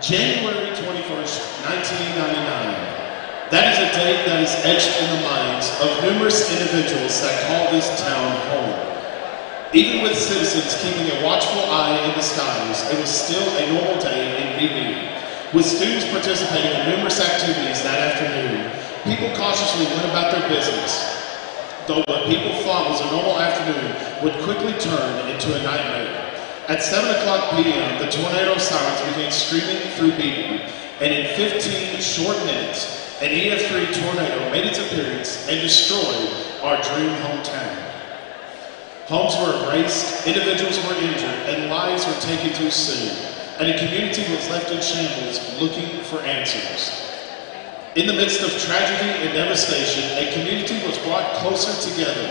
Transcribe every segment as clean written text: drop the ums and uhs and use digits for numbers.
January 21st, 1999. That is a date that is etched in the minds of numerous individuals that call this town home. Even with citizens keeping a watchful eye in the skies, it was still a normal day in Beebe. With students participating in numerous activities that afternoon, people cautiously went about their business, though what people thought was a normal afternoon would quickly turn into a nightmare. At 7 o'clock p.m., the tornado sirens began screaming through Beebe, and in 15 short minutes, an EF3 tornado made its appearance and destroyed our dream hometown. Homes were erased, individuals were injured, and lives were taken too soon, and a community was left in shambles looking for answers. In the midst of tragedy and devastation, a community was brought closer together.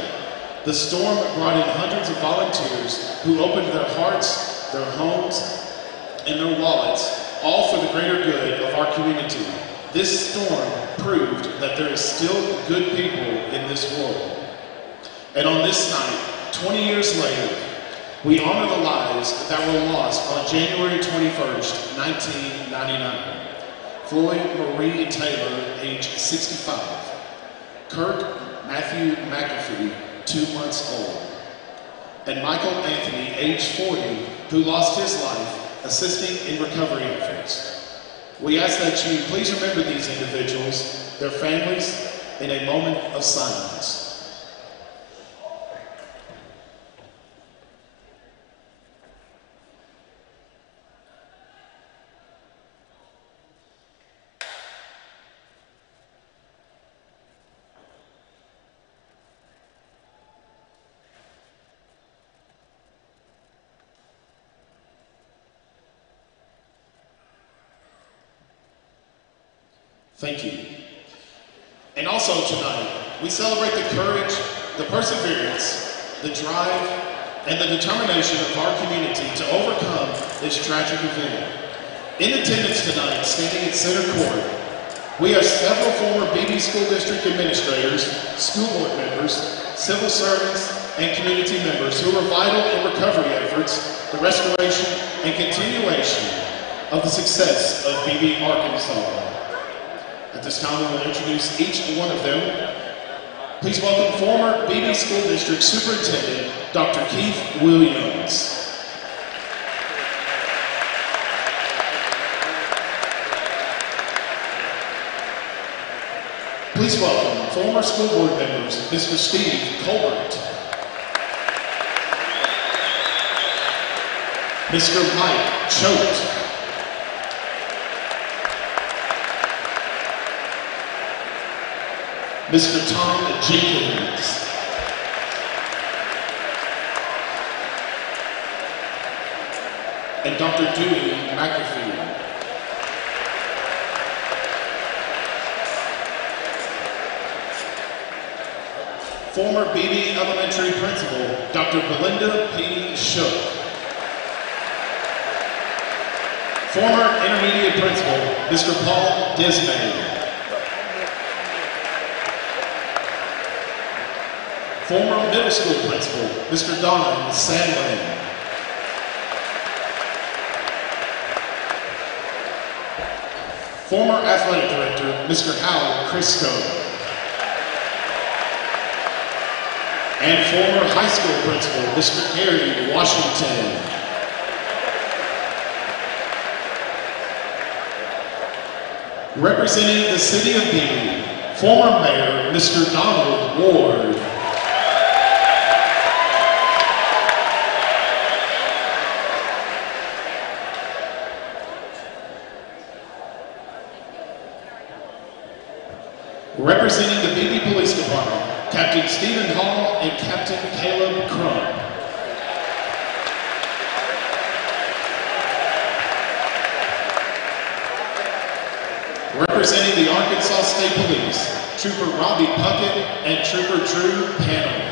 The storm brought in hundreds of volunteers who opened their hearts, their homes, and their wallets, all for the greater good of our community. This storm proved that there is still good people in this world. And on this night, 20 years later, we honor the lives that were lost on January 21st, 1999. Floyd Marie Taylor, age 65. Kirk Matthew McAfee, 2 months old. And Michael Anthony, age 40, who lost his life assisting in recovery efforts. We ask that you please remember these individuals, their families, in a moment of silence. Thank you. And also tonight, we celebrate the courage, the perseverance, the drive, and the determination of our community to overcome this tragic event. In attendance tonight, standing at center court, we have several former Beebe School District administrators, school board members, civil servants, and community members who were vital in recovery efforts, the restoration, and continuation of the success of Beebe, Arkansas. At this time, we will introduce each one of them. Please welcome former Beebe School District Superintendent, Dr. Keith Williams. Please welcome former school board members, Mr. Steve Colbert, Mr. Mike Choate, Mr. Tom Jenkins, and Dr. Dewey McAfee. Former Beebe Elementary Principal, Dr. Belinda P. Shook. Former Intermediate Principal, Mr. Paul Dismay. Former Middle School Principal, Mr. Don Sandlin. Former Athletic Director, Mr. Hal Crisco. And former High School Principal, Mr. Gary Washington. Representing the City of Beebe, former Mayor, Mr. Donald Ward. Representing the Beebe Police Department, Captain Stephen Hall and Captain Caleb Crum. Representing the Arkansas State Police, Trooper Robbie Puckett and Trooper Drew Pannell.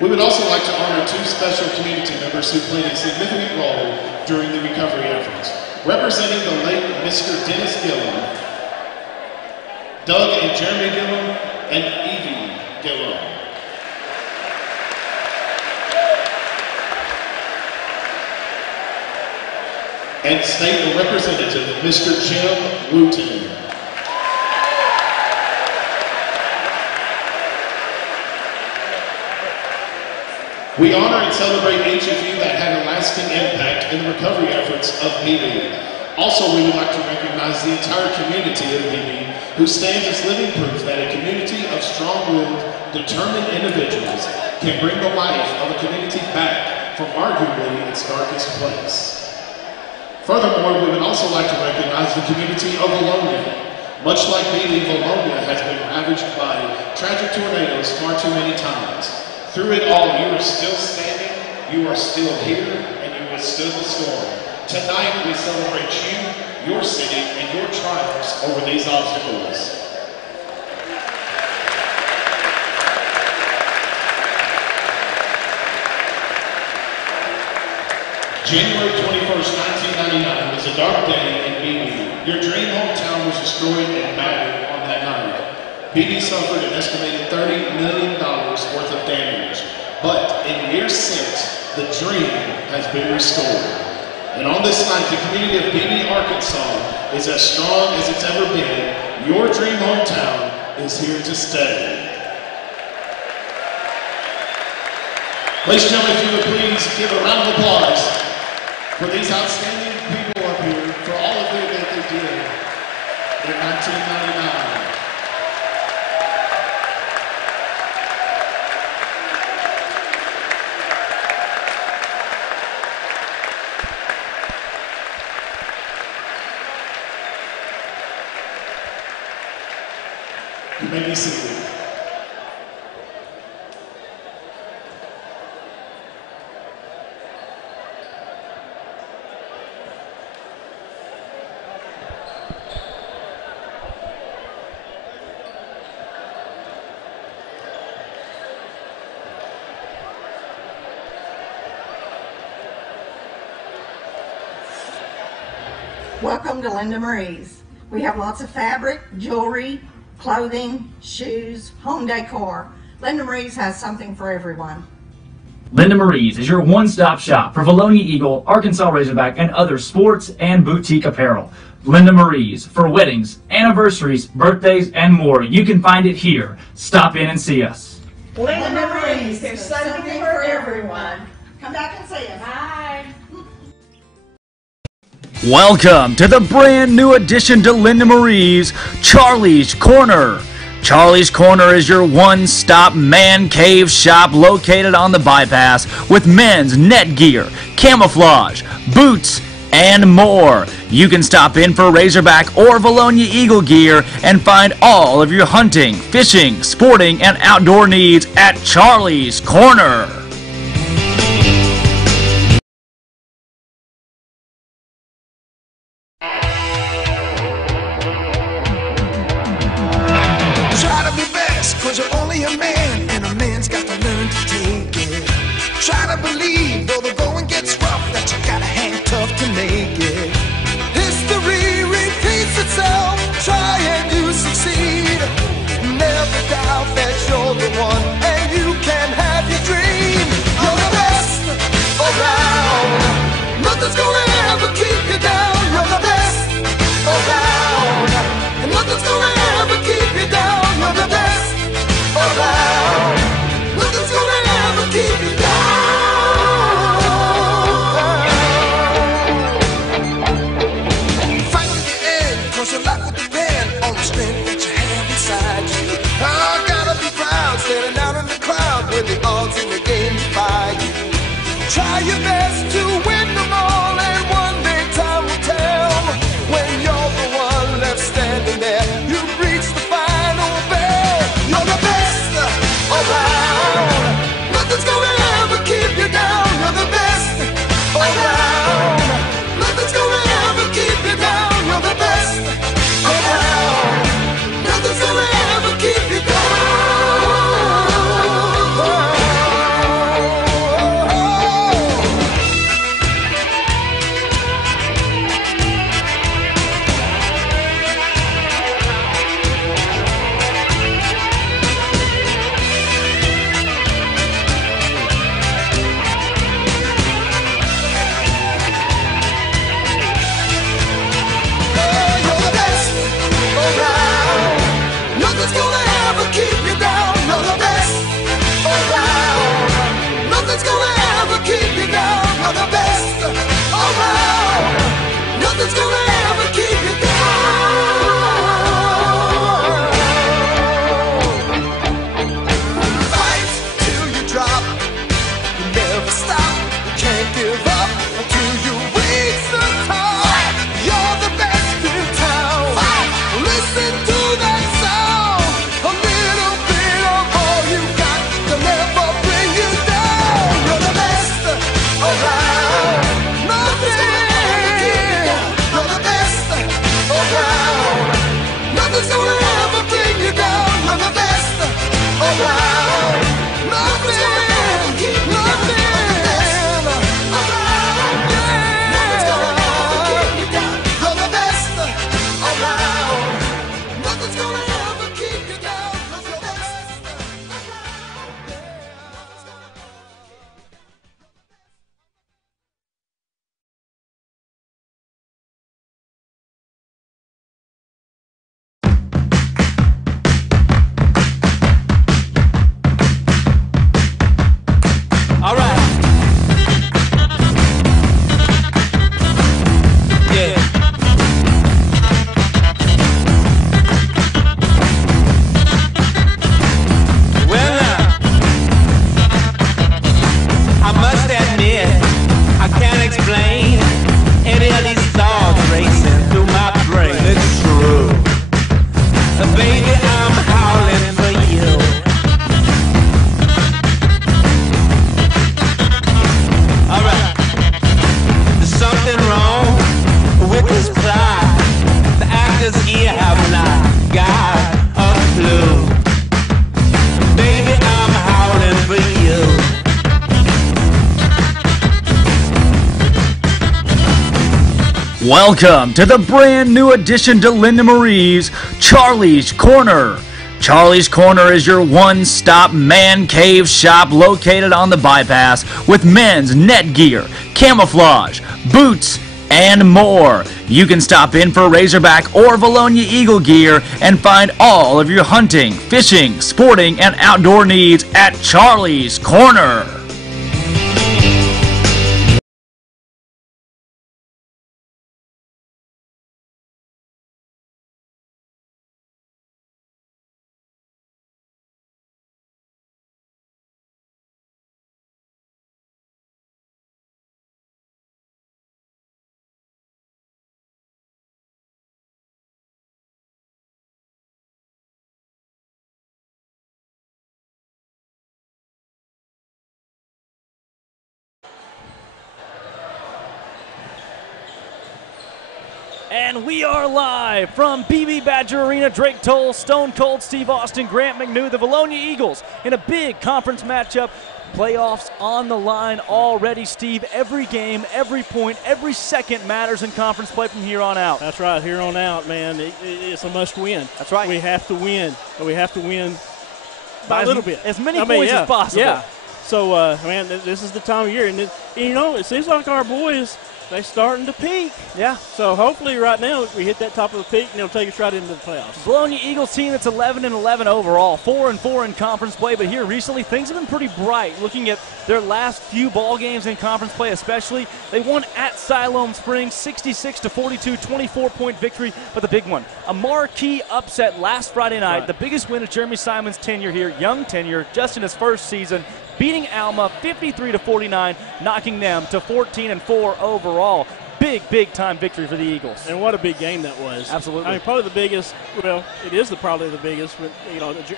We would also like to honor two special community members who played a significant role during the recovery efforts. Representing the late Mr. Dennis Gillum, Doug and Jeremy Gillum, and Evie Gillum. and State Representative Mr. Jim Wooten. We honor and celebrate each of you that had a lasting impact in the recovery efforts of Beebe. Also, we would like to recognize the entire community of Beebe, who stands as living proof that a community of strong-willed, determined individuals can bring the life of a community back from arguably its darkest place. Furthermore, we would also like to recognize the community of Vilonia. Much like Beebe, Vilonia has been ravaged by tragic tornadoes far too many times. Through it all, you are still standing, you are still here, and you withstood the storm. Tonight, we celebrate you, your city, and your triumphs over these obstacles. January 21st, 1999 was a dark day in Beebe. Your dream hometown was destroyed and battered on that night. Beebe suffered an estimated $30 million worth of damage, but in years since, the dream has been restored. And on this night, the community of Beebe, Arkansas is as strong as it's ever been. Your dream hometown is here to stay. Ladies and gentlemen, if you would please give a round of applause for these outstanding people up here, for all of them that they did in 1999. You may be seated. Welcome to Linda Marie's. We have lots of fabric, jewelry, clothing, shoes, home decor. Linda Marie's has something for everyone. Linda Marie's is your one-stop shop for Vilonia Eagle, Arkansas Razorback, and other sports and boutique apparel. Linda Marie's for weddings, anniversaries, birthdays, and more. You can find it here. Stop in and see us. Linda Marie's, there's something for everyone. Come back and see us. Bye. Welcome to the brand new addition to Linda Marie's, Charlie's Corner. Charlie's Corner is your one-stop man cave shop located on the bypass with men's net gear, camouflage, boots, and more. You can stop in for Razorback or Vilonia Eagle gear and find all of your hunting, fishing, sporting, and outdoor needs at Charlie's Corner. Cause you're only a man, and a man's got to learn to take it. Try to believe, though the going gets rough, that you gotta hang tough to make it. History repeats itself, try and you succeed. Never doubt that you're the one, and you can have your dream. You're the best around, nothing's gonna ever keep you down. You're the best around, and nothing's gonna ever keep you down. You're the best around, nothing's gonna ever keep you down. Nothing's gonna ever keep you down. You're the best around. Nothing's gonna ever keep you down. Fight till you drop. You never stop. You can't give up until you reach the top. You're the best in town. Listen to that sound. A little bit of all you got to never bring you down. You're the best around. Nothing. You're the best around. Nothing's gonna ever bring you down. You're the best around. Nothing. Welcome to the brand new addition to Linda Marie's Charlie's Corner. Charlie's Corner is your one-stop man cave shop located on the bypass with men's net gear, camouflage, boots, and more. You can stop in for Razorback or Vilonia Eagle gear and find all of your hunting, fishing, sporting, and outdoor needs at Charlie's Corner. And we are live from Beebe Badger Arena. Drake Toll, Stone Cold Steve Austin, Grant McNew, the Vilonia Eagles in a big conference matchup. Playoffs on the line already, Steve. Every game, every point, every second matters in conference play from here on out. That's right, here on out, man. It's a must-win. That's right. We have to win, and we have to win by a little bit. As many points as possible. Yeah. So, man, this is the time of year. And you know, it seems like our boys, they're starting to peak. Yeah. So hopefully right now we hit that top of the peak and it'll take us right into the playoffs. Vilonia Eagles team that's 11-11 overall, 4-4 in conference play. But here recently things have been pretty bright. Looking at their last few ball games in conference play, especially, they won at Siloam Springs, 66-42, 24-point victory. But the big one, a marquee upset last Friday night. Right. The biggest win of Jeremy Simon's tenure here, young tenure, just in his first season. Beating Alma 53-49, knocking them to 14-4 overall. Big time victory for the Eagles. And what a big game that was. Absolutely. I mean, probably the biggest. Well, it is probably the biggest,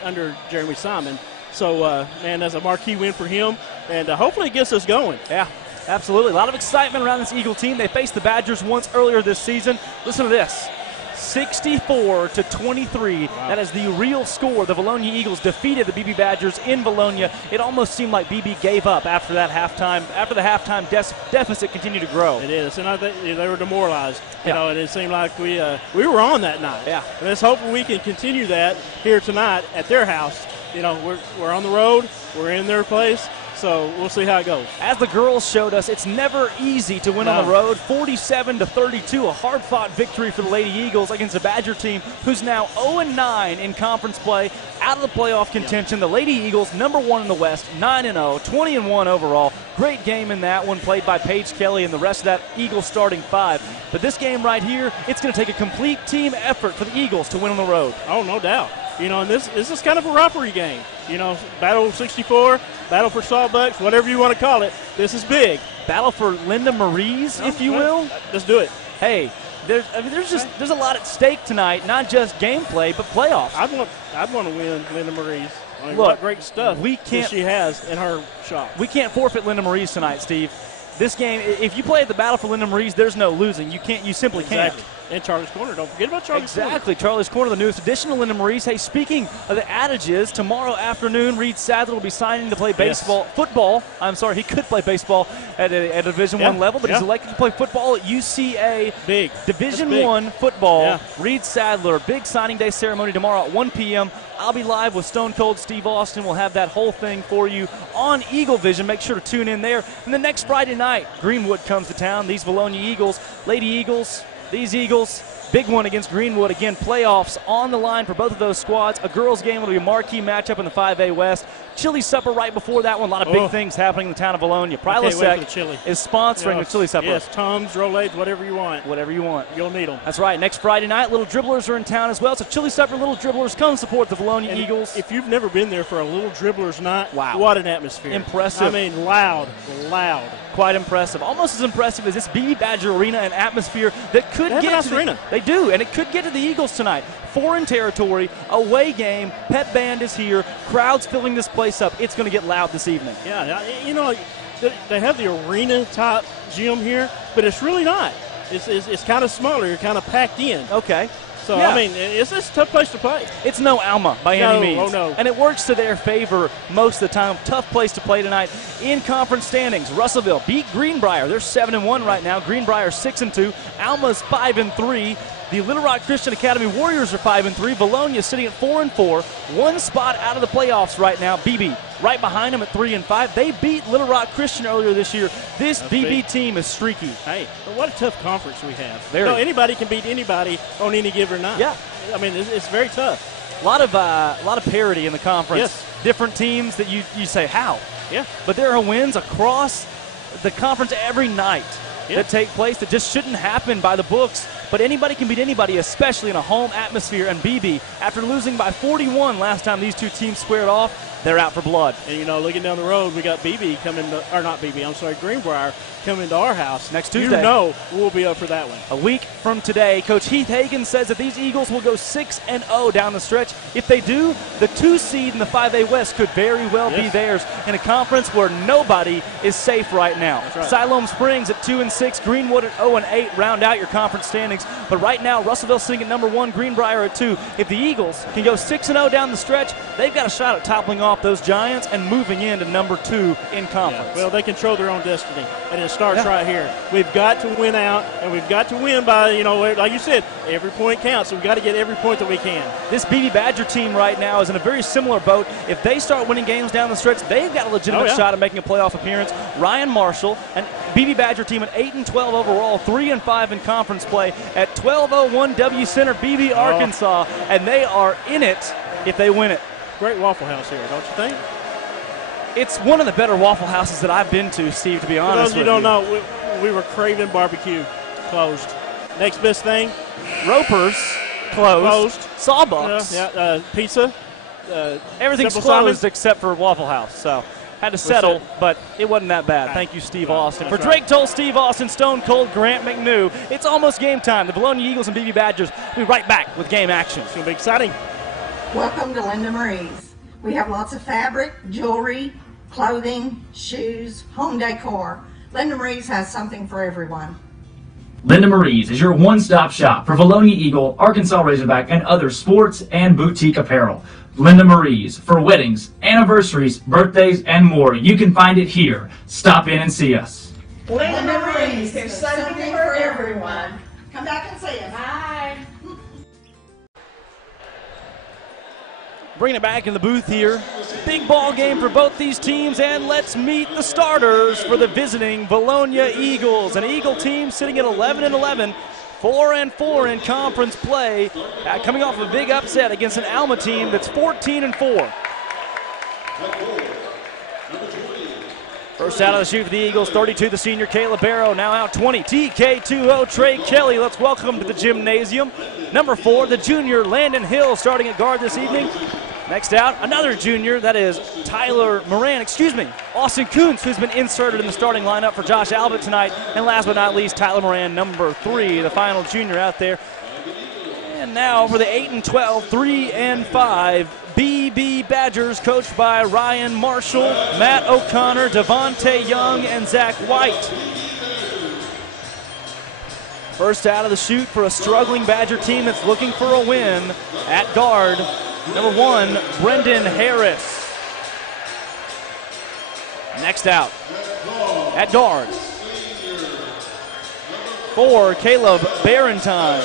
under Jeremy Simon. So, man, that's a marquee win for him, and hopefully it gets us going. Yeah, absolutely. A lot of excitement around this Eagle team. They faced the Badgers once earlier this season. Listen to this. 64-23. Wow. That is the real score. The Vilonia Eagles defeated the Beebe Badgers in Vilonia. It almost seemed like Beebe gave up after that halftime. After the halftime deficit continued to grow. It is, and I think they were demoralized. You know, and it seemed like we were on that night. Yeah. And let's hope we can continue that here tonight at their house. You know, we're on the road. We're in their place. So we'll see how it goes. As the girls showed us, it's never easy to win on the road. 47-32, a hard-fought victory for the Lady Eagles against a Badger team who's now 0-9 in conference play out of the playoff contention. The Lady Eagles, #1 in the West, 9-0, 20-1 overall. Great game in that one, played by Paige Kelly and the rest of that Eagles starting 5. But this game right here, it's going to take a complete team effort for the Eagles to win on the road. Oh, no doubt. You know, and this is kind of a robbery game. You know, Battle of 64, Battle for Sawbucks, whatever you want to call it. This is big. Battle for Linda Marie's, if you will. Let's do it. Hey, there's a lot at stake tonight, not just gameplay, but playoffs. I'd want to win Linda Marie's. I mean, Look, what great stuff that she has in her shop. We can't forfeit Linda Marie's tonight, Steve. This game, if you play at the Battle for Linda Marie's, there's no losing. You simply can't. And Charlie's Corner. Don't forget about Charlie's Corner. Exactly. Charlie's Corner, the newest addition to Linda Marie's. Hey, speaking of the adages, tomorrow afternoon, Reed Sadler will be signing to play football. I'm sorry, he could play baseball at a Division I level, but he's elected to play football at UCA. Big. Division I football. Yeah. Reed Sadler, big signing day ceremony tomorrow at 1 p.m. I'll be live with Stone Cold Steve Austin. We'll have that whole thing for you on Eagle Vision. Make sure to tune in there. And the next Friday night, Greenwood comes to town. These Vilonia Eagles, Lady Eagles, these Eagles. Big one against Greenwood. Again, playoffs on the line for both of those squads. A girls' game will be a marquee matchup in the 5A West. Chili Supper right before that one. A lot of big things happening in the town of Vilonia. Prilosec is sponsoring the Chili Supper. Yes, Tums, Rolaids, whatever you want. Whatever you want. You'll need them. That's right. Next Friday night, Little Dribblers are in town as well. So Chili Supper, Little Dribblers, come support the Vilonia Eagles. If you've never been there for a Little Dribblers night, wow, what an atmosphere. Impressive. I mean, loud. Quite impressive. Almost as impressive as this Beebe Badger Arena and atmosphere that could get to arena. They do, and it could get to the Eagles tonight. Foreign territory, away game, pep band is here, crowds filling this place up. It's going to get loud this evening. Yeah, you know, they have the arena-type gym here, but it's really not. It's kind of smaller. You're kind of packed in. Okay. So, yeah. I mean, it's a tough place to play. It's no Alma by any means. Oh, no. And it works to their favor most of the time. Tough place to play tonight. In conference standings, Russellville beat Greenbrier. They're 7-1 right now. Greenbrier 6-2. Alma's 5-3. The Little Rock Christian Academy Warriors are 5-3. Vilonia sitting at 4-4. One spot out of the playoffs right now. Beebe right behind them at 3-5. They beat Little Rock Christian earlier this year. This Beebe team is streaky. Hey, but what a tough conference we have. Very. You know, anybody can beat anybody on any given night. Yeah. I mean, it's very tough. A lot of parity in the conference. Yes. Different teams that you say, how? Yeah. But there are wins across the conference every night that take place that just shouldn't happen by the books. But anybody can beat anybody, especially in a home atmosphere. And Beebe, after losing by 41 last time these two teams squared off, they're out for blood. And, you know, looking down the road, we got Beebe coming to, or not Beebe, I'm sorry, Greenbrier coming to our house next Tuesday. You know we'll be up for that one. A week from today, Coach Heath Hagan says that these Eagles will go 6-0 down the stretch. If they do, the 2 seed in the 5A West could very well be theirs in a conference where nobody is safe right now. That's right. Siloam Springs at 2-6, Greenwood at 0-8 round out your conference standings. But right now, Russellville sitting at number 1, Greenbrier at 2. If the Eagles can go 6-0 down the stretch, they've got a shot at toppling off those Giants and moving into number 2 in conference. Yeah. Well, they control their own destiny, and it starts right here. We've got to win out, and we've got to win by, you know, like you said, every point counts. So we've got to get every point that we can. This Beebe Badger team right now is in a very similar boat. If they start winning games down the stretch, they've got a legitimate shot at making a playoff appearance. Ryan Marshall, and Beebe Badger team at 8-12 overall, 3-5 in conference play at 1201 W Center, Beebe, Arkansas, and they are in it if they win it. Great Waffle House here, don't you think? It's one of the better Waffle Houses that I've been to, Steve, to be honest with you. For those you don't know, we were craving barbecue. Closed. Next best thing? Roper's closed. Sawbucks. Pizza. Everything's closed except for Waffle House, so had to settle, but it wasn't that bad. Thank you, Steve Austin. For Drake Toll, Steve Austin, Stone Cold, Grant McNew, it's almost game time. The Vilonia Eagles and Beebe Badgers will be right back with game action. It's going to be exciting. Welcome to Linda Marie's. We have lots of fabric, jewelry, clothing, shoes, home decor. Linda Marie's has something for everyone. Linda Marie's is your one-stop shop for Vilonia Eagle, Arkansas Razorback, and other sports and boutique apparel. Linda Marie's for weddings, anniversaries, birthdays, and more. You can find it here. Stop in and see us. Linda Marie's, there's something for everyone. Come back and see us. Bye. Bringing it back in the booth here. Big ball game for both these teams, and let's meet the starters for the visiting Vilonia Eagles. An Eagle team sitting at 11-11, 4-4 in conference play, coming off a big upset against an Alma team that's 14-4. First out of the chute for the Eagles, 32, the senior Caleb Barrow, now out 20. TK20, Trey Kelly, let's welcome to the gymnasium. Number 4, the junior Landon Hill, starting at guard this evening. Next out, another junior, that is Austin Kuntz, who's been inserted in the starting lineup for Josh Albert tonight. And last but not least, Tyler Moran, number 3, the final junior out there. And now for the 8-12, 3-5 Beebe Badgers, coached by Ryan Marshall, Matt O'Connor, Devontae Young, and Zach White. First out of the chute for a struggling Badger team that's looking for a win at guard. Number 1, Brendan Harris. Next out, at guard, 4, Caleb Barentine,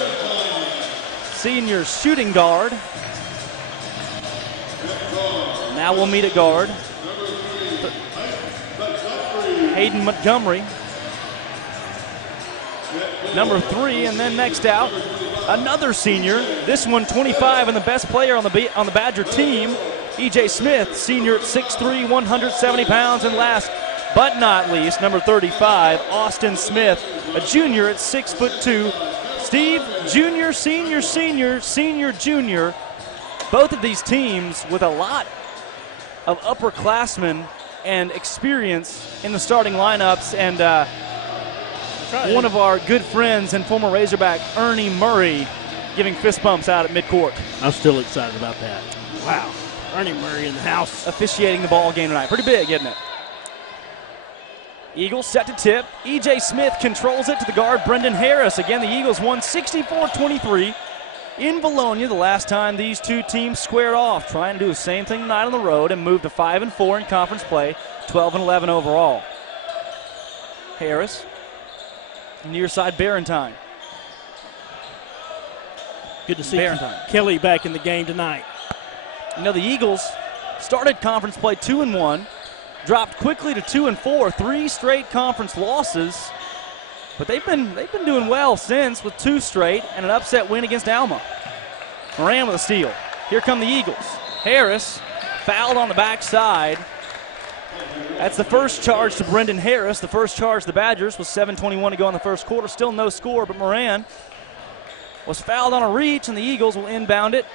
senior shooting guard. Now we'll meet at guard. Hayden Montgomery, number 3, and then next out, another senior, this one 25 and the best player on the Badger team, E.J. Smith, senior at 6'3", 170 pounds, and last but not least, number 35, Austin Smith, a junior at 6'2". Steve, junior, senior, junior, both of these teams with a lot of upperclassmen and experience in the starting lineups, and one of our good friends and former Razorback, Ernie Murray, giving fist bumps out at midcourt. I'm still excited about that. Wow. Ernie Murray in the house. Officiating the ball game tonight. Pretty big, isn't it? Eagles set to tip. E.J. Smith controls it to the guard, Brendan Harris. Again, the Eagles won 64-23 in Vilonia the last time these two teams squared off. Trying to do the same thing tonight on the road and move to 5-4 in conference play, 12-11 overall. Harris, near side Barentine. Good to see Barentine. Kelly back in the game tonight. You know, the Eagles started conference play 2-1, dropped quickly to 2-4, 3 straight conference losses, but they've been doing well since, with 2 straight and an upset win against Alma. Moran with a steal. Here come the Eagles. Harris fouled on the backside. That's the first charge to Brendan Harris. The first charge to the Badgers was 7:21 to go in the first quarter. Still no score, but Moran was fouled on a reach, and the Eagles will inbound it.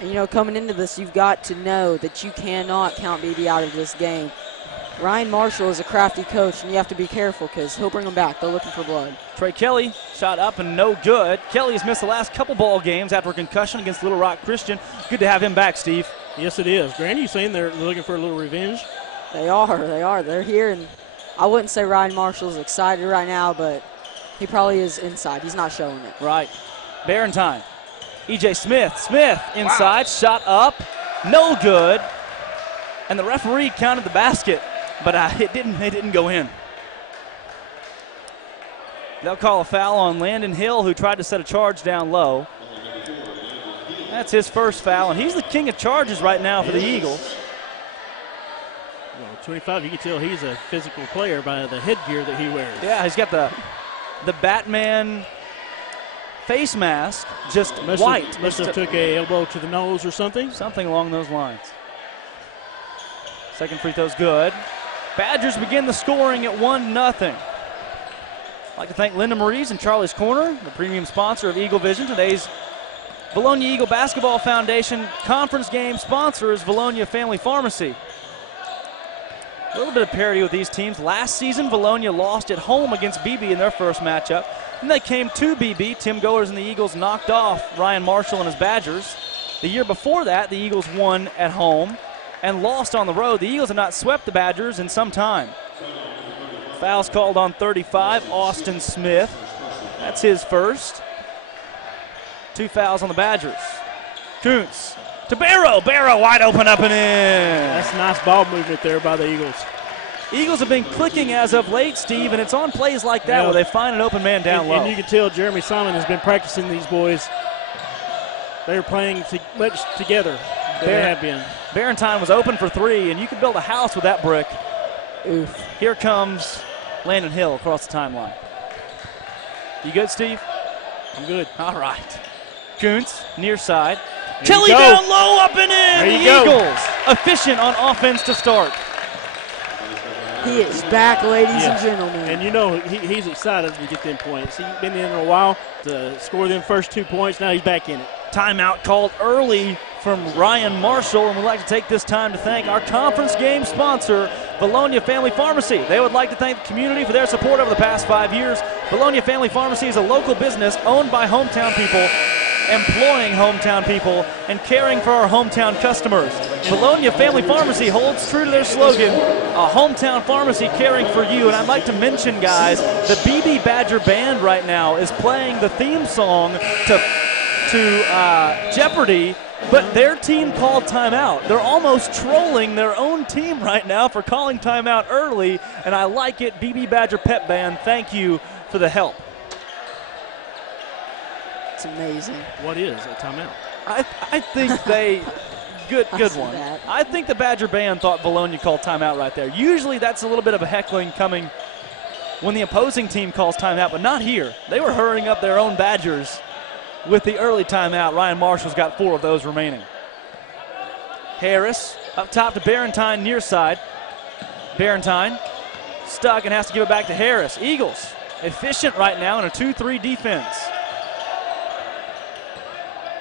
And, you know, coming into this, you've got to know that you cannot count Beebe out of this game. Ryan Marshall is a crafty coach, and you have to be careful because he'll bring them back. They're looking for blood. Trey Kelly shot up and no good. Kelly has missed the last couple ball games after a concussion against Little Rock Christian. Good to have him back, Steve. Yes, it is. Granny, you saying they're looking for a little revenge? They are. They're here, and I wouldn't say Ryan Marshall's excited right now, but he probably is inside. He's not showing it. Right. Barentine. E.J. Smith inside, shot up, no good. And the referee counted the basket, but it didn't go in. They'll call a foul on Landon Hill, who tried to set a charge down low. That's his first foul, and he's the king of charges right now for the Eagles. Well, 25, you can tell he's a physical player by the headgear that he wears. Yeah, he's got the Batman face mask, just white. Must have took a elbow to the nose or something. Something along those lines. Second free throw's good. Badgers begin the scoring at 1-0. I'd like to thank Linda Marie's and Charlie's Corner, the premium sponsor of Eagle Vision. Today's Vilonia Eagle Basketball Foundation conference game sponsor is Vilonia Family Pharmacy. A little bit of parity with these teams. Last season, Vilonia lost at home against Beebe in their first matchup. And they came to Beebe. Tim Goers and the Eagles knocked off Ryan Marshall and his Badgers. The year before that, the Eagles won at home and lost on the road. The Eagles have not swept the Badgers in some time. Fouls called on 35, Austin Smith. That's his first. 2 fouls on the Badgers. Kuntz to Barrow. Barrow wide open, up and in. That's nice ball movement there by the Eagles. Eagles have been clicking as of late, Steve, and it's on plays like that where they find an open man down low. And you can tell Jeremy Simon has been practicing these boys. They're playing much together. They have been. Barentine was open for 3, and you could build a house with that brick. Oof. Here comes Landon Hill across the timeline. You good, Steve? I'm good. All right. Kuntz, near side. There Kelly you go. down low, up and in. There you The go. Eagles efficient on offense to start. He is back, ladies Yeah. and gentlemen. And you know he's excited to get them points. He's been in a while to score them first 2 points. Now he's back in it. Timeout called early from Ryan Marshall, and we'd like to take this time to thank our conference game sponsor, Vilonia Family Pharmacy. They would like to thank the community for their support over the past 5 years. Vilonia Family Pharmacy is a local business owned by hometown people, employing hometown people, and caring for our hometown customers. Vilonia Family Pharmacy holds true to their slogan, a hometown pharmacy caring for you. And I'd like to mention, guys, the Beebe Badger Band right now is playing the theme song to Jeopardy, but their team called timeout. They're almost trolling their own team right now for calling timeout early, and I like it. Beebe Badger Pep Band, thank you for the help. It's amazing. What is a timeout? I think they good see one. that. I think the Badger Band thought Vilonia called timeout right there. Usually that's a little bit of a heckling coming when the opposing team calls timeout, but not here. They were hurrying up their own Badgers with the early timeout. Ryan Marshall's got 4 of those remaining. Harris up top to Barentine near side. Barentine stuck and has to give it back to Harris. Eagles efficient right now in a 2-3 defense.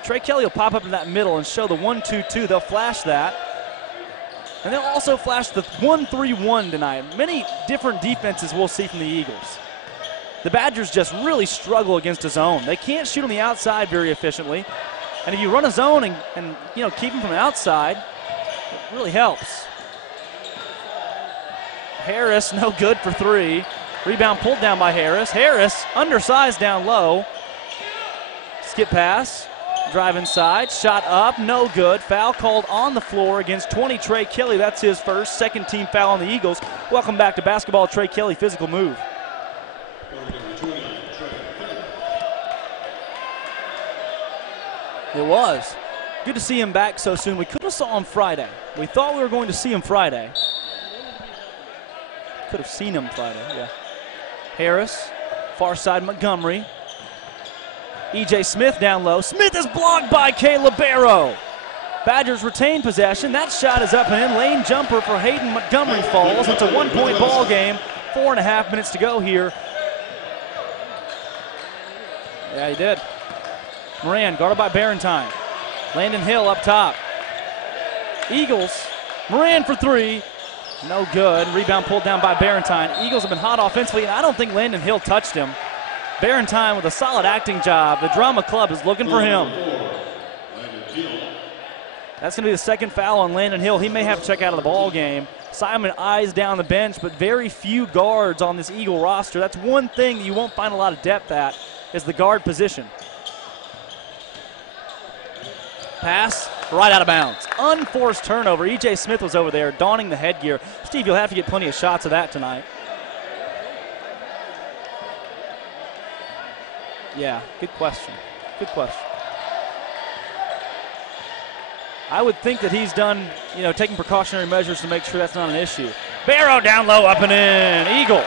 Trey Kelly will pop up in that middle and show the 1-2-2. They'll flash that. And they'll also flash the 1-3-1 tonight. Many different defenses we'll see from the Eagles. The Badgers just really struggle against a zone. They can't shoot on the outside very efficiently. And if you run a zone and keep them from the outside, it really helps. Harris, no good for 3. Rebound pulled down by Harris. Harris, undersized down low. Skip pass. Drive inside, shot up, no good. Foul called on the floor against 20 Trey Kelly. That's his first, second team foul on the Eagles. Welcome back to basketball, Trey Kelly, physical move. It was. Good to see him back so soon. We could have saw him Friday. We thought we were going to see him Friday. Could have seen him Friday, yeah. Harris, far side Montgomery. E.J. Smith down low. Smith is blocked by Caleb Barrow. Badgers retain possession. That shot is up and in. Lane jumper for Hayden Montgomery falls. It's a 1-point ball game. 4.5 minutes to go here. Yeah, he did. Moran guarded by Barentine. Landon Hill up top. Eagles. Moran for 3. No good. Rebound pulled down by Barentine. Eagles have been hot offensively, and I don't think Landon Hill touched him. Barentine with a solid acting job. The Drama Club is looking for him. That's going to be the second foul on Landon Hill. He may have to check out of the ball game. Simon eyes down the bench, but very few guards on this Eagle roster. That's one thing that you won't find a lot of depth at, is the guard position. Pass right out of bounds. Unforced turnover. E.J. Smith was over there donning the headgear. Steve, you'll have to get plenty of shots of that tonight. Yeah, good question. Good question. I would think that he's done, taking precautionary measures to make sure that's not an issue. Barrow down low, up and in. Eagles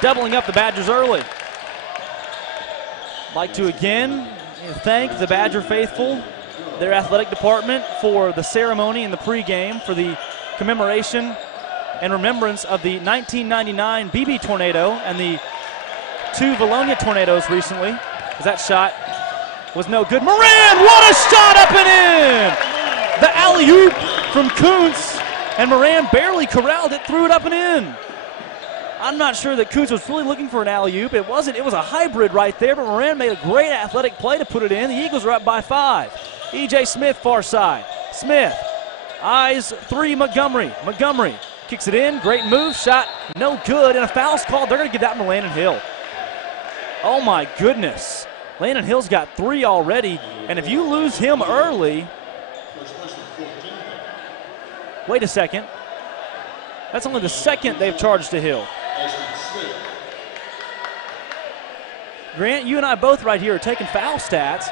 doubling up the Badgers early. Like to again thank the Badger faithful, their athletic department, for the ceremony and the pregame for the commemoration and remembrance of the 1999 Beebe tornado and the 2 Vilonia tornadoes recently, as that shot was no good. Moran, what a shot, up and in! The alley-oop from Kuntz, and Moran barely corralled it, threw it up and in. I'm not sure that Kuntz was really looking for an alley-oop. It wasn't. It was a hybrid right there, but Moran made a great athletic play to put it in. The Eagles are up by 5. E.J. Smith, far side. Smith, eyes 3, Montgomery. Montgomery kicks it in, great move, shot no good, and a foul's called. They're going to give that one to Landon Hill. Oh my goodness. Landon Hill's got 3 already, and if you lose him early, wait a second. That's only the second they've charged to Hill. Grant, you and I both right here are taking foul stats,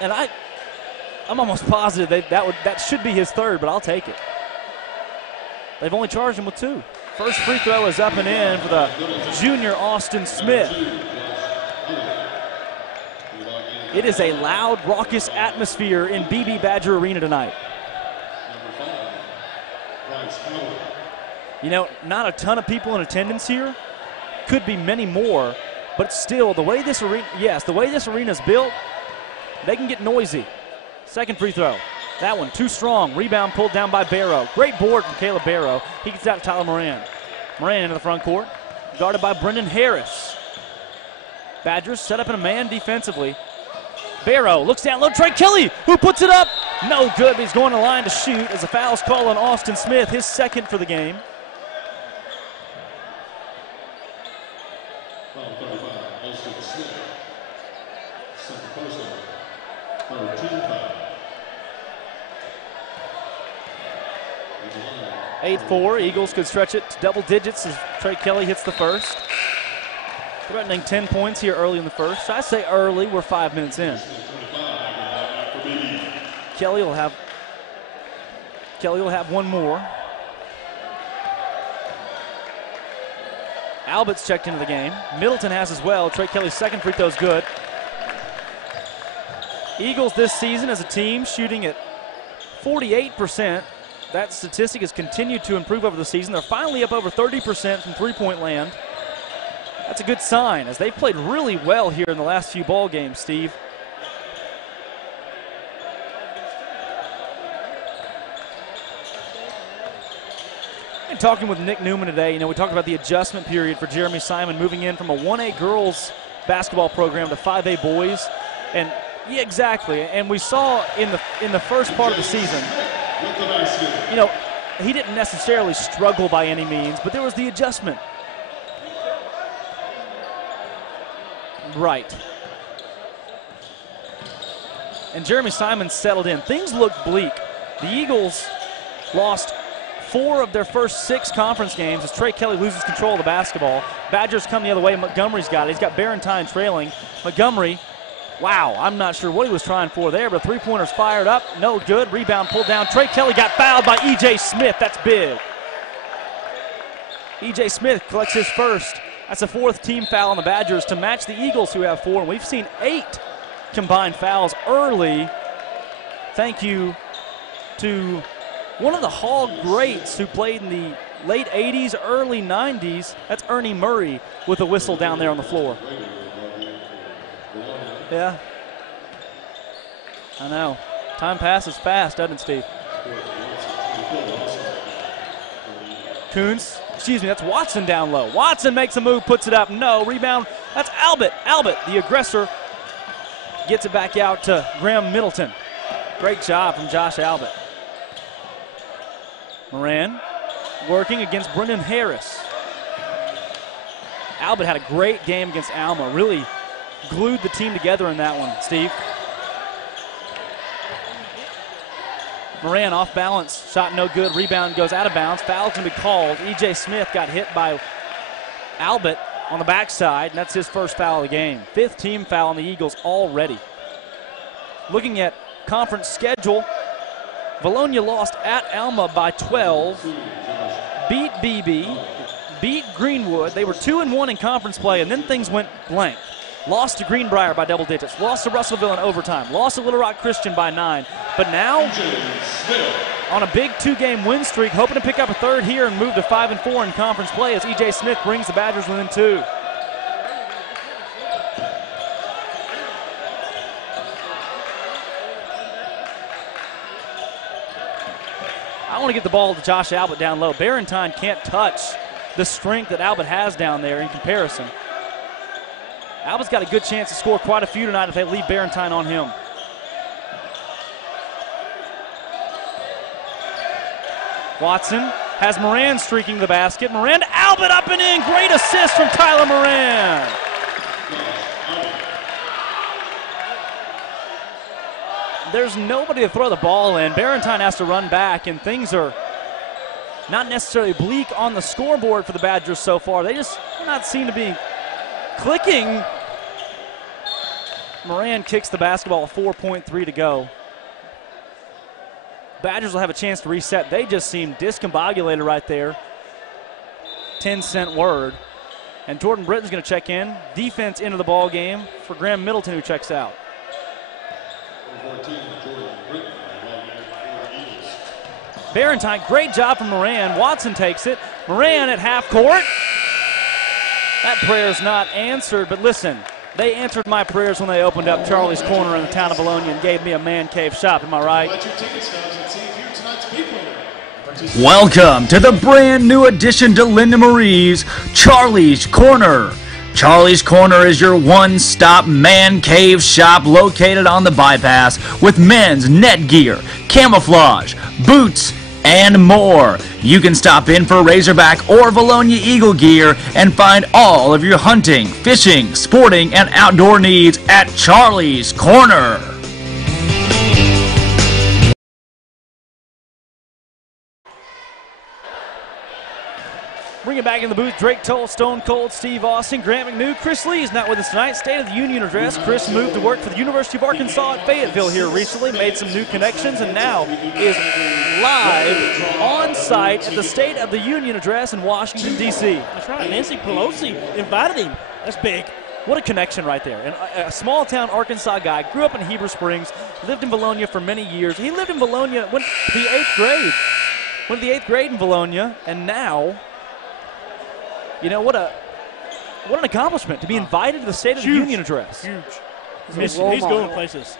and I'm almost positive that should be his 3rd, but I'll take it. They've only charged him with 2. First free throw is up and in for the junior Austin Smith. It is a loud, raucous atmosphere in Beebe Badger Arena tonight. You know, not a ton of people in attendance here. Could be many more, but still, the way this arena, the way this arena is built, they can get noisy. Second free throw. That one too strong. Rebound pulled down by Barrow. Great board from Caleb Barrow. He gets out to Tyler Moran. Moran into the front court, guarded by Brendan Harris. Badgers set up in a man defensively. Barrow looks down low. Trey Kelly, who puts it up. No good, but he's going to the line to shoot as a foul's called on Austin Smith, his second for the game. Austin Smith. Second person. Number 2 foul. 8-4. Eagles could stretch it to double digits as Trey Kelly hits the first. Threatening 10 points here early in the first. I say early, we're 5 minutes in. Kelly will have one more. Albert's checked into the game. Middleton has as well. Trey Kelly's second free throw is good. Eagles this season as a team shooting at 48%. That statistic has continued to improve over the season. They're finally up over 30% from three-point land. That's a good sign as they've played really well here in the last few ball games, Steve. And talking with Nick Newman today, you know, we talked about the adjustment period for Jeremy Simon moving in from a 1A girls basketball program to 5A boys. And yeah, exactly. And we saw in the first part of the season, you know, he didn't necessarily struggle by any means, but there was the adjustment. Right. And Jeremy Simon settled in. Things look bleak. The Eagles lost 4 of their first 6 conference games as Trey Kelly loses control of the basketball. Badgers come the other way. Montgomery's got it. He's got Barentine trailing. Montgomery, wow, I'm not sure what he was trying for there, but three-pointer's fired up. No good. Rebound pulled down. Trey Kelly got fouled by E.J. Smith. That's big. E.J. Smith collects his first. That's the 4th team foul on the Badgers to match the Eagles, who have 4. And we've seen 8 combined fouls early. Thank you to one of the Hall greats who played in the late 80s, early 90s. That's Ernie Murray with a whistle down there on the floor. Yeah. I know. Time passes fast, doesn't it, Steve? Coons, excuse me, that's Watson down low. Watson makes a move, puts it up. No, rebound. That's Albert. Albert, the aggressor, gets it back out to Graham Middleton. Great job from Josh Albert. Moran working against Brendan Harris. Albert had a great game against Alma. Really glued the team together in that one, Steve. Moran off balance, shot no good, rebound goes out of bounds, foul's gonna be called. E.J. Smith got hit by Albert on the backside, and that's his first foul of the game. 5th team foul on the Eagles already. Looking at conference schedule, Vilonia lost at Alma by 12, beat Beebe, beat Greenwood. They were 2-1 in conference play, and then things went blank. Lost to Greenbrier by double digits. Lost to Russellville in overtime. Lost to Little Rock Christian by 9. But now, on a big 2-game win streak, hoping to pick up a 3rd here and move to 5-4 in conference play as E.J. Smith brings the Badgers within 2. I want to get the ball to Josh Albert down low. Barentine can't touch the strength that Albert has down there in comparison. Albert's got a good chance to score quite a few tonight if they leave Barentine on him. Watson has Moran streaking the basket. Moran to Albert, up and in. Great assist from Tyler Moran. There's nobody to throw the ball in. Barentine has to run back, and things are not necessarily bleak on the scoreboard for the Badgers so far. They just do not seem to be clicking. Moran kicks the basketball, 4.3 to go. Badgers will have a chance to reset. They just seem discombobulated right there. 10-cent word. And Jordan Britton's going to check in. Defense into the ball game for Graham Middleton, who checks out. Barentine, great job from Moran. Watson takes it. Moran at half court. That prayer's not answered, but listen, they answered my prayers when they opened up Charlie's Corner in the town of Vilonia and gave me a man cave shop. Am I right? Welcome to the brand new addition to Linda Marie's Charlie's Corner. Charlie's Corner is your one-stop man cave shop located on the bypass with men's net gear, camouflage, boots, and more. You can stop in for Razorback or Vilonia Eagle gear and find all of your hunting, fishing, sporting, and outdoor needs at Charlie's Corner. Bring it back in the booth. Drake Toll, Stone Cold, Steve Austin, Grant McNew. Chris Lee is not with us tonight. State of the Union address. Chris moved to work for the University of Arkansas at Fayetteville here recently, made some new connections, and now is live on site at the State of the Union address in Washington, D.C. That's right. Nancy Pelosi invited him. That's big. What a connection right there. And a small-town Arkansas guy, grew up in Heber Springs, lived in Vilonia for many years. He lived in Vilonia, went to the 8th grade. Went to the 8th grade in Vilonia, and now, you know, what an accomplishment to be invited to the State of the Union address. Huge. He's going places.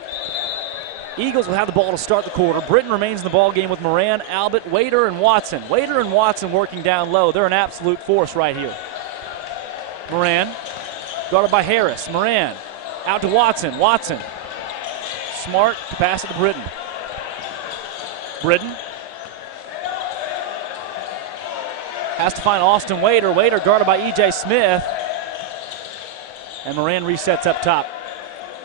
Eagles will have the ball to start the quarter. Britton remains in the ball game with Moran, Albert, Wader, and Watson. Wader and Watson working down low. They're an absolute force right here. Moran, guarded by Harris. Moran, out to Watson. Watson, smart to pass it to Britton. Britton has to find Austin Wader. Wader guarded by E.J. Smith. And Moran resets up top.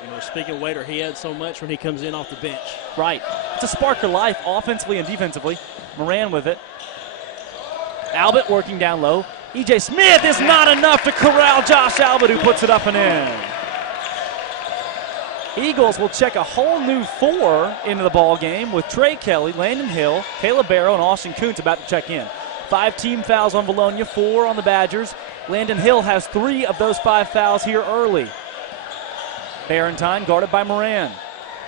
You know, speaking of Wader, he adds so much when he comes in off the bench. Right. It's a spark of life offensively and defensively. Moran with it. Albert working down low. E.J. Smith is not enough to corral Josh Albert, who puts it up and in. Eagles will check a whole new 4 into the ball game with Trey Kelly, Landon Hill, Caleb Barrow, and Austin Kuntz about to check in. 5 team fouls on Vilonia, 4 on the Badgers. Landon Hill has 3 of those 5 fouls here early. Barentine guarded by Moran.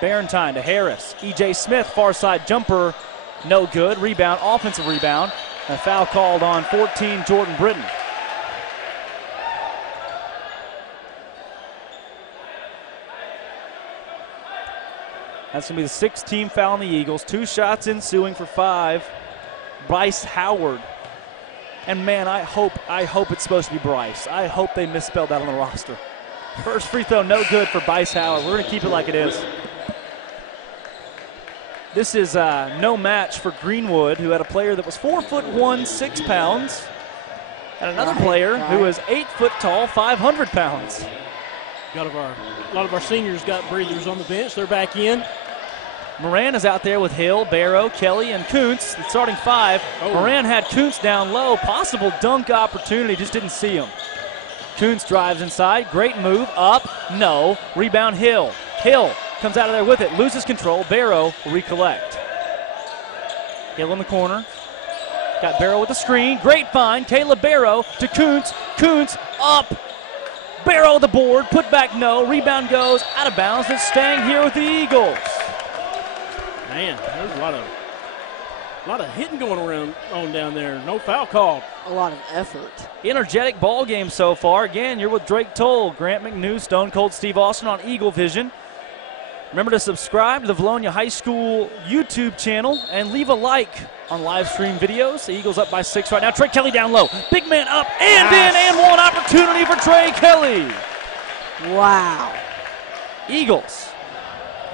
Barentine to Harris. E.J. Smith, far side jumper, no good. Rebound, offensive rebound. A foul called on 14, Jordan Britton. That's going to be the 6th team foul on the Eagles. 2 shots ensuing for 5. Bryce Howard. And man, I hope it's supposed to be Bryce. I hope they misspelled that on the roster. First free throw, no good for Bryce Howard. We're going to keep it like it is. This is no match for Greenwood, who had a player that was 4'1", 6 pounds, and another player who is 8 foot tall, 500 pounds. A lot of our seniors got breathers on the bench. They're back in. Moran is out there with Hill, Barrow, Kelly, and Kuntz, the starting 5. Oh. Moran had Kuntz down low. Possible dunk opportunity, just didn't see him. Kuntz drives inside. Great move. Up. No. Rebound Hill. Hill comes out of there with it. Loses control. Barrow will recollect. Hill in the corner. Got Barrow with the screen. Great find. Caleb Barrow to Kuntz. Kuntz up. Barrow the board. Put back no. Rebound goes out of bounds. It's staying here with the Eagles. Man, there's a lot of hitting going on down there. No foul called. A lot of effort. Energetic ball game so far. Again, you're with Drake Toll, Grant McNew, Stone Cold Steve Austin on Eagle Vision. Remember to subscribe to the Vilonia High School YouTube channel and leave a like on live stream videos. The Eagles up by 6 right now. Trey Kelly down low. Big man up and in and one opportunity for Trey Kelly. Wow. Eagles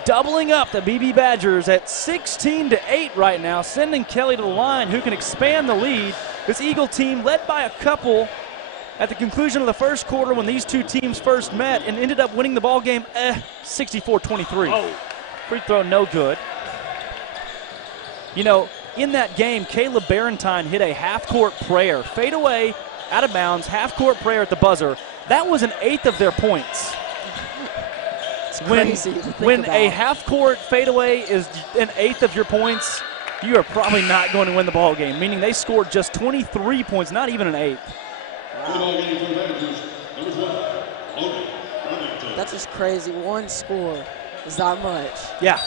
doubling up the Beebe Badgers at 16-8 right now, sending Kelly to the line, who can expand the lead. This Eagle team led by a couple at the conclusion of the first quarter when these two teams first met and ended up winning the ball game 64-23. Oh. Free throw no good. You know, in that game, Caleb Barentine hit a half-court prayer. Fade away, out of bounds, half-court prayer at the buzzer. That was an 8th of their points. When a half-court fadeaway is an 8th of your points, you are probably not going to win the ball game, meaning they scored just 23 points, not even an 8th. Wow. That's just crazy. One score. is that much. Yeah.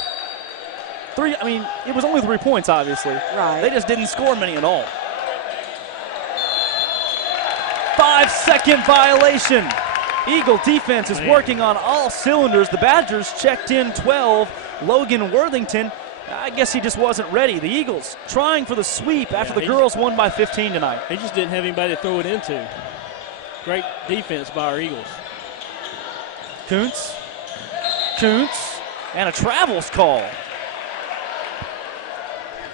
It was only 3 points, obviously. Right. They just didn't score many at all. 5-second violation. Eagle defense is working on all cylinders. The Badgers checked in 12. Logan Worthington, I guess he just wasn't ready. The Eagles trying for the sweep after the girls won by 15 tonight. He just didn't have anybody to throw it into. Great defense by our Eagles. Kuntz, and a travels call.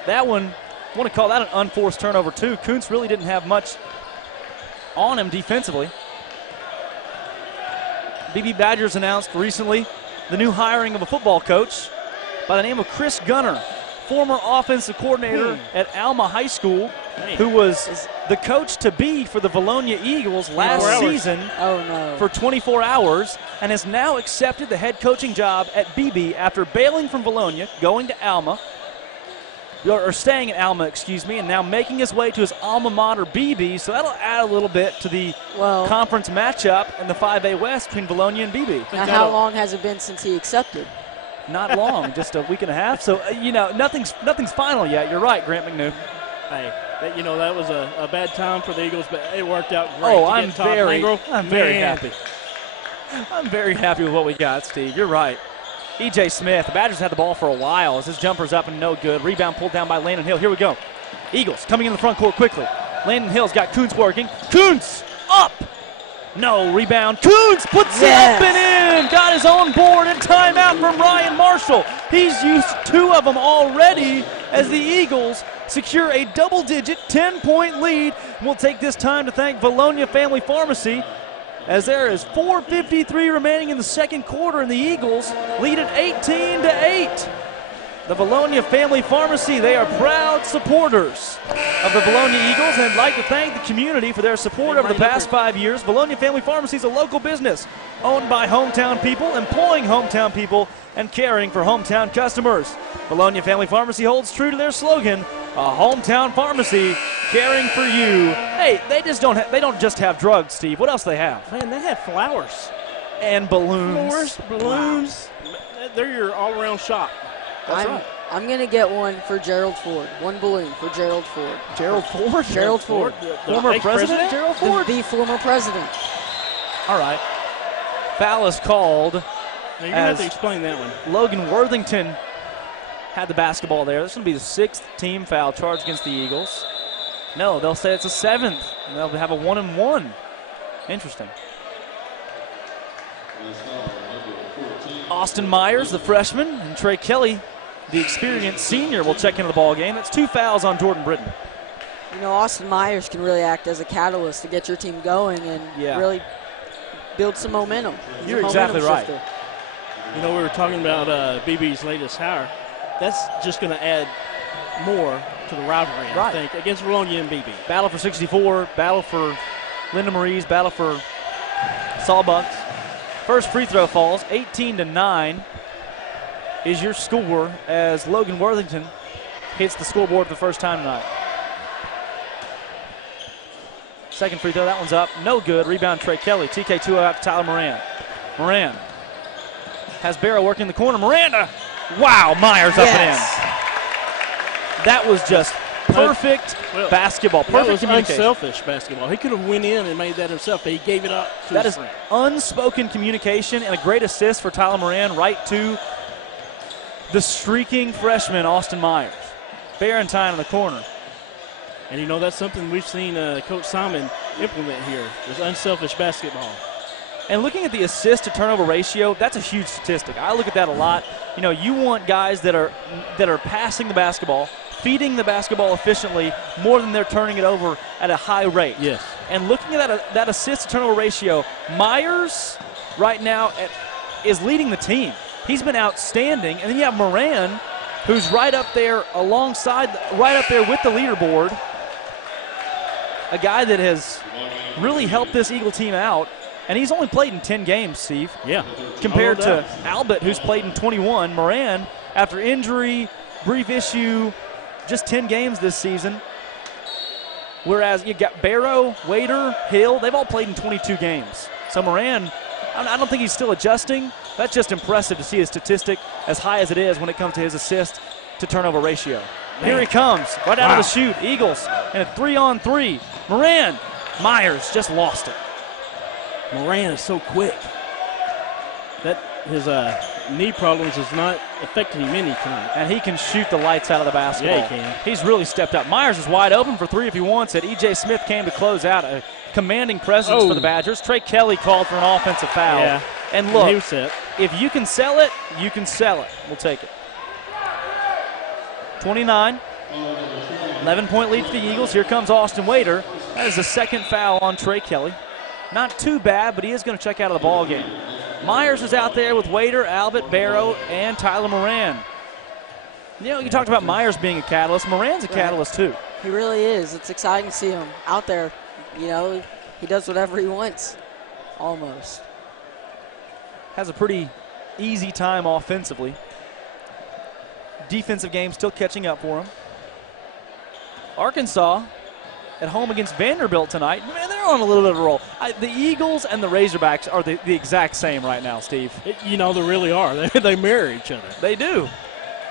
That one, I want to call that an unforced turnover too. Kuntz really didn't have much on him defensively. Beebe Badgers announced recently the new hiring of a football coach by the name of Chris Gunner, former offensive coordinator at Alma High School, who was the coach to be for the Vilonia Eagles last season for 24 hours, and has now accepted the head coaching job at Beebe after bailing from Vilonia, going to Alma, or staying at Alma, and now making his way to his alma mater, Beebe. So that'll add a little bit to the conference matchup in the 5A West between Vilonia and Beebe. Now, how long has it been since he accepted? Not long, just a week and a half. So, nothing's final yet. You're right, Grant McNew. Hey, that was a bad time for the Eagles, but it worked out great. Oh, I'm very happy. I'm very happy with what we got, Steve. You're right. E.J. Smith, the Badgers had the ball for a while as his jumper's up and no good. Rebound pulled down by Landon Hill. Here we go. Eagles coming in the front court quickly. Landon Hill's got Kuntz working. Kuntz up. No rebound. Kuntz puts it up and in. Got his own board and timeout from Ryan Marshall. He's used 2 of them already as the Eagles secure a double-digit 10-point lead. We'll take this time to thank Vilonia Family Pharmacy, as there is 4:53 remaining in the second quarter, and the Eagles lead at 18-8. The Vilonia Family Pharmacy, they are proud supporters of the Vilonia Eagles, and I'd like to thank the community for their support over the past 5 years. Vilonia Family Pharmacy is a local business owned by hometown people, employing hometown people, and caring for hometown customers. Vilonia Family Pharmacy holds true to their slogan, a hometown pharmacy caring for you. Hey, they don't just have drugs, Steve. What else do they have? Man, they have flowers. And balloons. Balloons. Wow. They're your all-around shop. That's right. I'm going to get one for Gerald Ford. One balloon for Gerald Ford. Gerald Ford? Gerald Ford. Former president Gerald Ford? The former president. All right. Foul is called. Now you're going to have to explain that one. Logan Worthington had the basketball there. This will be the 6th team foul charged against the Eagles. No, they'll say it's a 7th, and they'll have a 1-and-1. Interesting. Austin Myers, the freshman, and Trey Kelly, the experienced senior, will check into the ball game. That's 2 fouls on Jordan Britton. Austin Myers can really act as a catalyst to get your team going and really build some momentum. You're exactly right. We were talking about Beebe's latest hire. That's just going to add more to the rivalry, I think, against Vilonia and Beebe. Battle for 64, battle for Linda Marie's, battle for Sawbucks. First free throw falls, 18-9 is your score as Logan Worthington hits the scoreboard for the first time tonight. Second free throw, that one's up, no good. Rebound Trey Kelly. TK2 out to Tyler Moran. Moran has Barrow working the corner. Miranda, wow, Myers up and in. That was just perfect basketball, perfect communication. Unselfish basketball. He could have went in and made that himself, but he gave it up to his friend. Unspoken communication and a great assist for Tyler Moran right to the streaking freshman, Austin Myers. Barentine in the corner. And, that's something we've seen Coach Simon implement here, is unselfish basketball. And looking at the assist to turnover ratio, that's a huge statistic. I look at that a lot. You want guys that are passing the basketball, feeding the basketball efficiently more than they're turning it over at a high rate. Yes. And looking at that assist to turnover ratio, Myers right now is leading the team. He's been outstanding. And then you have Moran, who's right up there with the leaderboard. A guy that has really helped this Eagle team out. And he's only played in 10 games, Steve. Yeah. Compared to Albert, who's played in 21. Moran, after injury, brief issue, just 10 games this season. Whereas you got Barrow, Wader, Hill, they've all played in 22 games. So Moran, I don't think he's still adjusting, That's just impressive to see his statistic as high as it is when it comes to his assist to turnover ratio. Here he comes, right out of the chute. Eagles and a 3-on-3. Moran, Myers just lost it. Moran is so quick. That his knee problems is not affecting him any time. And he can shoot the lights out of the basketball. Yeah, he can. He's really stepped up. Myers is wide open for three if he wants it. E.J. Smith came to close out. A commanding presence for the Badgers. Trey Kelly called for an offensive foul. Yeah. And look, he was set. If you can sell it, you can sell it. We'll take it. 29. 11-point lead for the Eagles. Here comes Austin Wader. That is the second foul on Trey Kelly. Not too bad, but he is going to check out of the ball game. Myers is out there with Wader, Albert, Barrow, and Tyler Moran. You know, you talked about Myers being a catalyst. Moran's a catalyst, too. He really is. It's exciting to see him out there. You know, he does whatever he wants, almost. Has a pretty easy time offensively. Defensive game still catching up for him. Arkansas at home against Vanderbilt tonight. Man, they're on a little bit of a roll. The Eagles and the Razorbacks are the exact same right now, Steve. You know, they really are. They mirror each other. They do.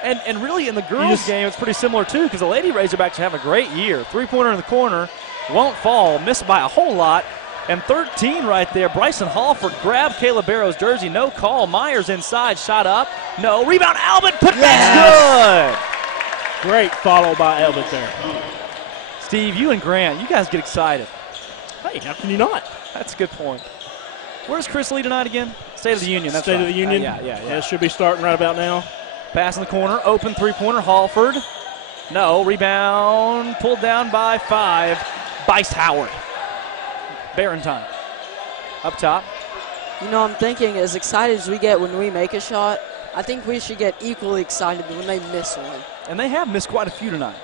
And really in the girls' game, it's pretty similar, too, because the Lady Razorbacks have a great year. Three-pointer in the corner, won't fall, missed by a whole lot. And 13 right there. Bryson Hallford grabbed Caleb Barrow's jersey. No call. Myers inside. Shot up. No. Rebound. Albert. Putback's good. Great follow by Albert there. Steve, you and Grant, you guys get excited. Hey, how can you not? That's a good point. Where's Chris Lee tonight again? State of the Union. That's State right. of the Union? Yeah. It should be starting right about now. Pass in the corner. Open three-pointer. Hallford. No. Rebound. Pulled down by 5. Bryce Howard. Barentine up top. You know, I'm thinking as excited as we get when we make a shot, I think we should get equally excited when they miss one. And they have missed quite a few tonight.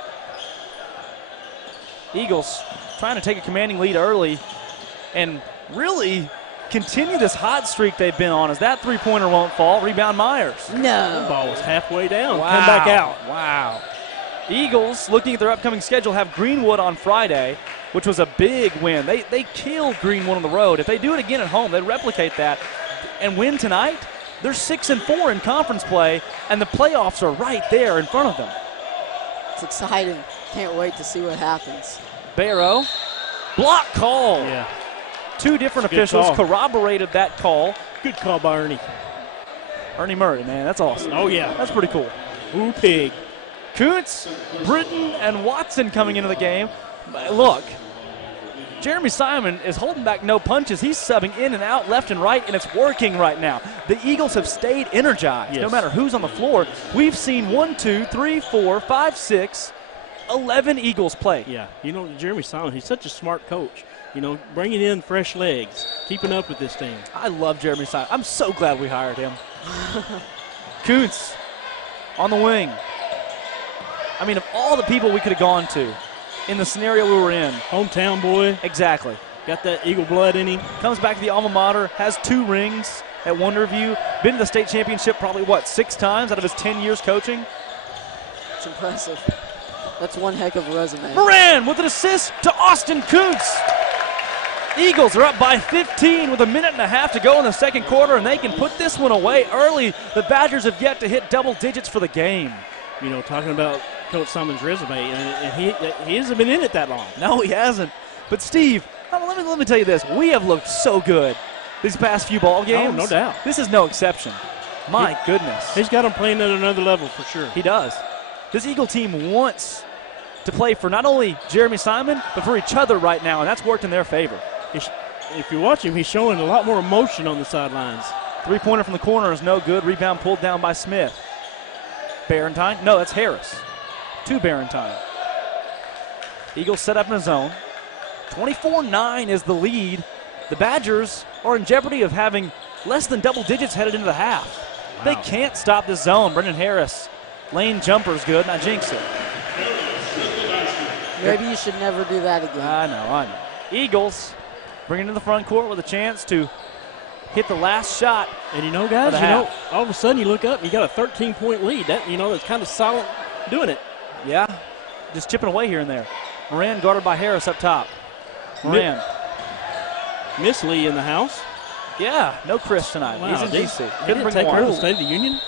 Eagles trying to take a commanding lead early and really continue this hot streak they've been on as that three-pointer won't fall. Rebound Myers. No. The ball was halfway down. Wow. Come back out. Wow. Eagles, looking at their upcoming schedule, have Greenwood on Friday, which was a big win. They killed Greenwood on the road. If they do it again at home, they'd replicate that and win tonight. They're 6-4 in conference play, and the playoffs are right there in front of them. It's exciting. Can't wait to see what happens. Barrow, block call. Yeah. Two different officials call. corroborated that call. Good call by Ernie. Ernie Murray, man, that's awesome. Oh, yeah. That's pretty cool. Ooh, pig. Kuntz, Britton, and Watson coming into the game. Look, Jeremy Simon is holding back no punches. He's subbing in and out, left and right, and it's working right now. The Eagles have stayed energized, no matter who's on the floor. We've seen 1, 2, 3, 4, 5, 6, 11 Eagles play. Yeah, you know, Jeremy Simon, he's such a smart coach. You know, bringing in fresh legs, keeping up with this team. I love Jeremy Simon. I'm so glad we hired him. Kuntz on the wing. I mean, of all the people we could have gone to in the scenario we were in. Hometown boy. Exactly. Got that Eagle blood in him. Comes back to the alma mater, has 2 rings at Wonderview. Been to the state championship probably, 6 times out of his 10 years coaching? It's impressive. That's one heck of a resume. Moran with an assist to Austin Kuntz. Eagles are up by 15 with 1.5 minutes to go in the second quarter, and they can put this one away early. The Badgers have yet to hit double digits for the game. You know, talking about Coach Simon's resume, and he hasn't been in it that long. No, he hasn't. But, Steve, let me tell you this. We have looked so good these past few ball games. Oh, no doubt. This is no exception. My goodness. He's got him playing at another level for sure. He does. This Eagle team wants to play for not only Jeremy Simon, but for each other right now, and that's worked in their favor. If you watch him, he's showing a lot more emotion on the sidelines. Three-pointer from the corner is no good. Rebound pulled down by Smith. Barentine? No, that's Harris. To Barentine. Eagles set up in a zone. 24-9 is the lead. The Badgers are in jeopardy of having less than double digits headed into the half. Wow. They can't stop this zone. Brendan Harris. Lane jumper's good, not jinx it. Maybe you should never do that again. I know. Eagles bring it to the front court with a chance to hit the last shot. And you know, guys, all of a sudden you look up and you got a 13-point lead. That, that's kind of solid doing it. Yeah, just chipping away here and there. Moran guarded by Harris up top. Moran. Miss Lee in the house. Yeah, no Chris tonight. Wow, He's in D.C. He Couldn't didn't bring take her to the one. State of the Union.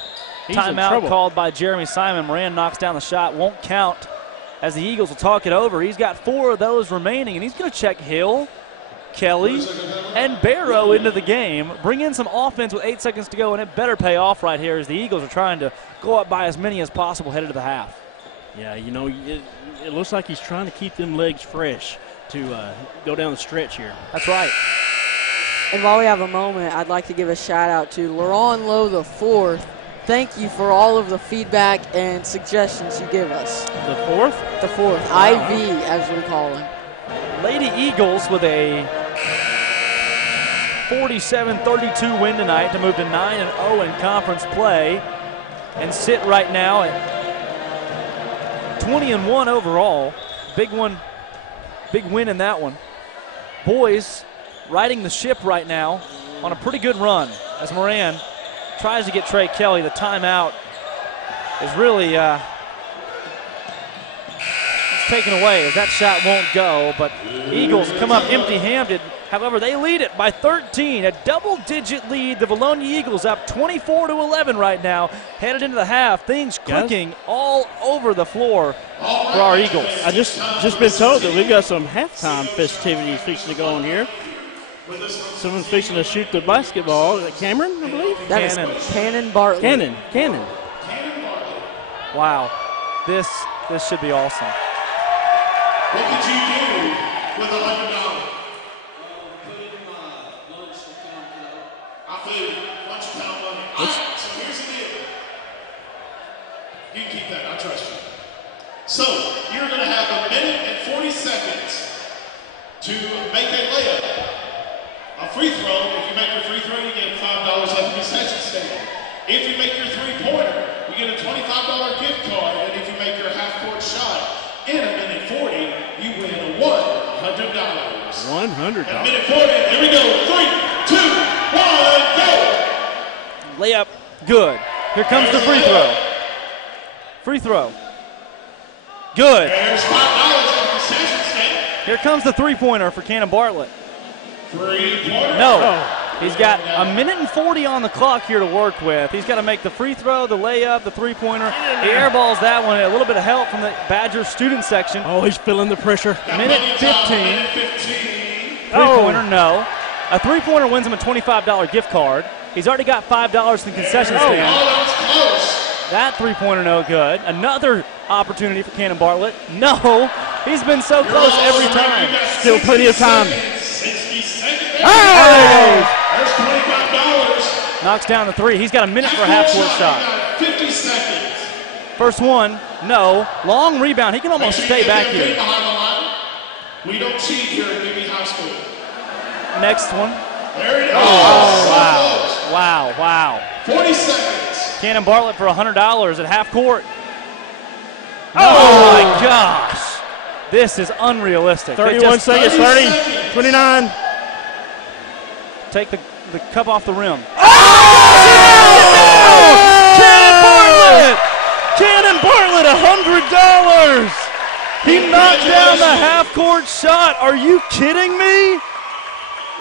He's in Timeout trouble. called by Jeremy Simon. Moran knocks down the shot, won't count as the Eagles will talk it over. He's got 4 of those remaining, and he's going to check Hill, Kelly, and Barrow into the game. Bring in some offense with 8 seconds to go, and it better pay off right here as the Eagles are trying to go up by as many as possible headed to the half. Yeah, you know, it looks like he's trying to keep them legs fresh to go down the stretch here. That's right. And while we have a moment, I'd like to give a shout out to Laron Lowe the fourth. Thank you for all of the feedback and suggestions you give us. The fourth? The fourth, IV as we call him. Lady Eagles with a 47-32 win tonight to move to 9-0 in conference play and sit right now at 20-1 overall. Big one, big win in that one. Boys riding the ship right now on a pretty good run as Moran tries to get Trey Kelly. The timeout is really taken away as that shot won't go, but Eagles come up empty-handed. However, they lead it by 13, a double-digit lead. The Vilonia Eagles up 24-11 right now, headed into the half. Things clicking all over the floor for our Eagles. I just been told that we've got some halftime festivities fixing to go on here. Someone's fixing to shoot the basketball. Is it Cameron, I believe? That is Cannon Bartlett. Cannon. Wow, this should be awesome. What could you do with $100? I feel lunch-pound money. All right, so here's the deal. You can keep that. I trust you. So you're going to have 1 minute and 40 seconds to make a layup. A free throw, if you make your free throw, you get $5 off the concession stand. If you make your three-pointer, you get a $25 gift card. And if you make your half-court shot in 1 minute 40, you win $100. $100. 1 minute 40, here we go. 3, 2, 1, go. Layup, good. Here comes the free throw. Free throw. Good. There's $5 off the concession stand. Here comes the three-pointer for Cannon Bartlett. Three-pointer. No. He's got 1 minute and 40 on the clock here to work with. He's got to make the free throw, the layup, the three-pointer. He airballs that one. A little bit of help from the Badger student section. Oh, he's feeling the pressure. Minute 15. Three-pointer, no. A three-pointer wins him a $25 gift card. He's already got $5 in the concession stand. that was close. That three-pointer no good. Another opportunity for Cannon Bartlett. No. He's been so close every time. Still plenty of time. 60 seconds. Oh! There's $25. Knocks down the three. He's got a minute for a half-court shot. 50 seconds. First one, no. Long rebound. He can almost stay back here. Behind the line. We don't cheat here at Beebe High School. Next one. There it is. Oh, wow. Wow. 40 seconds. Cannon Bartlett for $100 at half court. Oh, my gosh. This is unrealistic. 31 seconds, 30, 29. Take the cup off the rim. Cannon Bartlett! Cannon Bartlett, $100! He knocked down the half-court shot. Are you kidding me?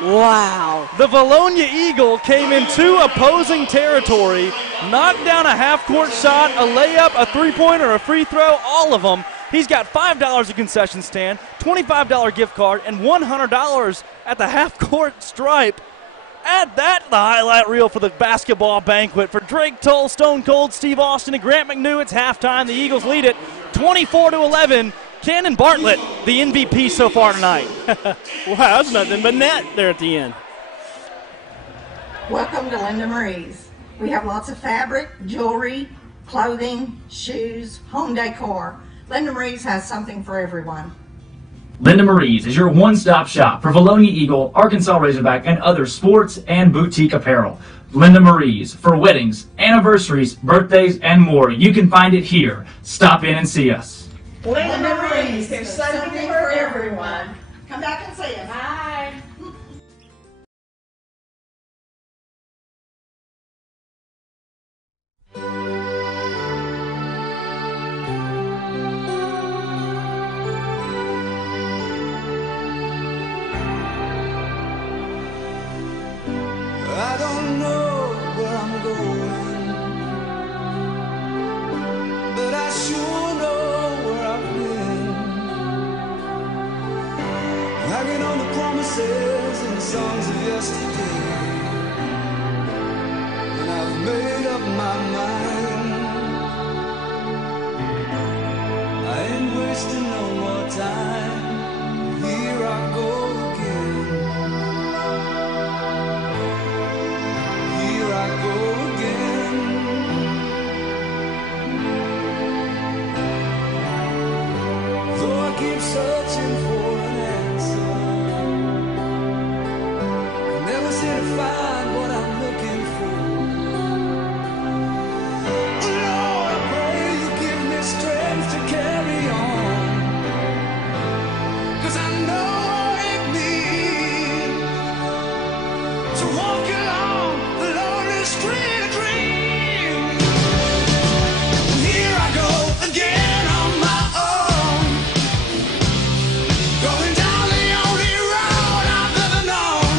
Wow. The Vilonia Eagle came into opposing territory, knocked down a half-court shot, a layup, a three-pointer, a free throw, all of them. He's got $5 a concession stand, $25 gift card, and $100 at the half-court stripe. Add that to the highlight reel for the basketball banquet. For Drake Toll, Stone Cold, Steve Austin, and Grant McNew, it's halftime. The Eagles lead it 24-11. Cannon Bartlett, the MVP so far tonight. Wow, that's nothing but net there at the end. Welcome to Linda Marie's. We have lots of fabric, jewelry, clothing, shoes, home decor. Linda Marie's has something for everyone. Linda Marie's is your one-stop shop for Vilonia Eagle, Arkansas Razorback, and other sports and boutique apparel. Linda Marie's for weddings, anniversaries, birthdays, and more. You can find it here. Stop in and see us. Linda Marie's, there's something for everyone. Come back and see us. Bye. sure know where I've been, hanging on the promises and the songs of yesterday. And I've made up my mind, I ain't wasting no more time. Here I go again, here I go again. Though I keep searching for an answer, I never seem to find what I'm looking for. Lord, I pray you give me strength to carry on, 'cause I know it means to walk along the lonely street of dreams. Here I go again on my own, going down the only road I've ever known.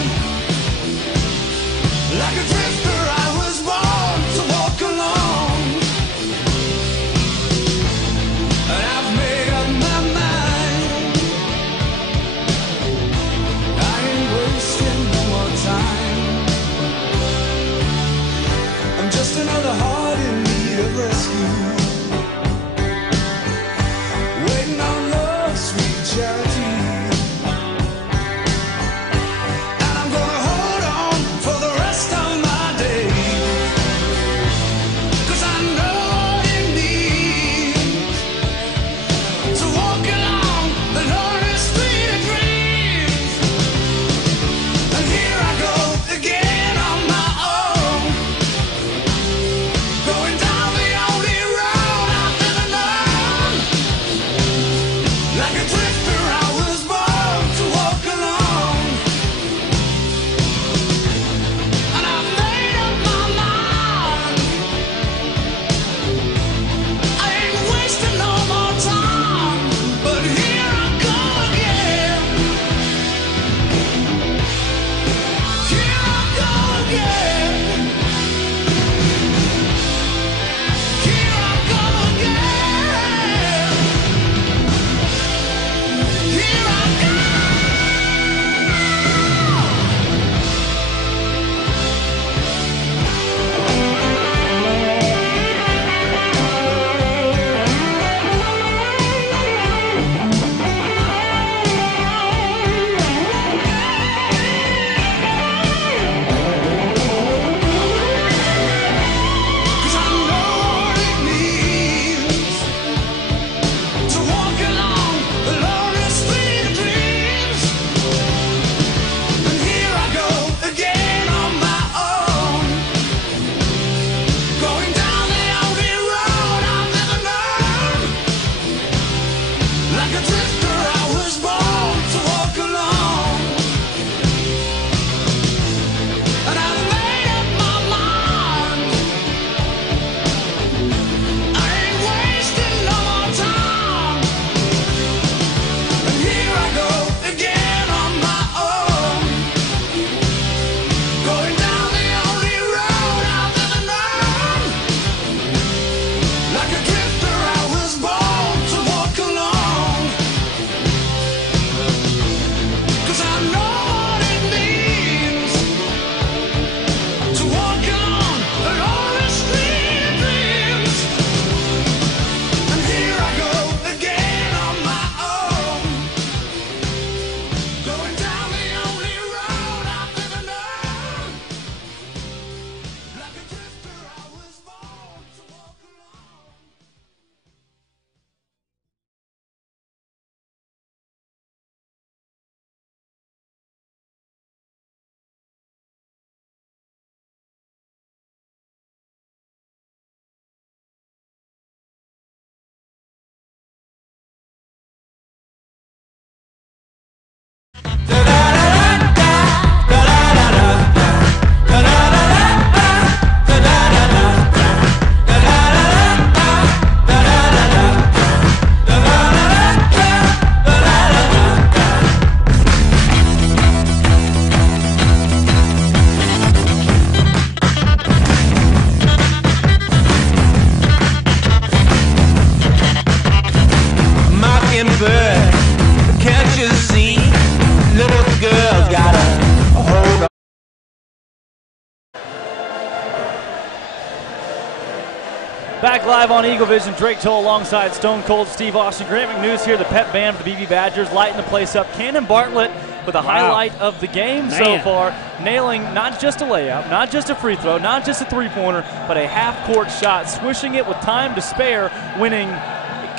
live on Eagle Vision. Drake Toll alongside Stone Cold Steve Austin. Grant McNews here, the pet band of the Beebe Badgers, lighting the place up. Cannon Bartlett with a highlight of the game so far, nailing not just a layup, not just a free throw, not just a three-pointer, but a half-court shot, swishing it with time to spare, winning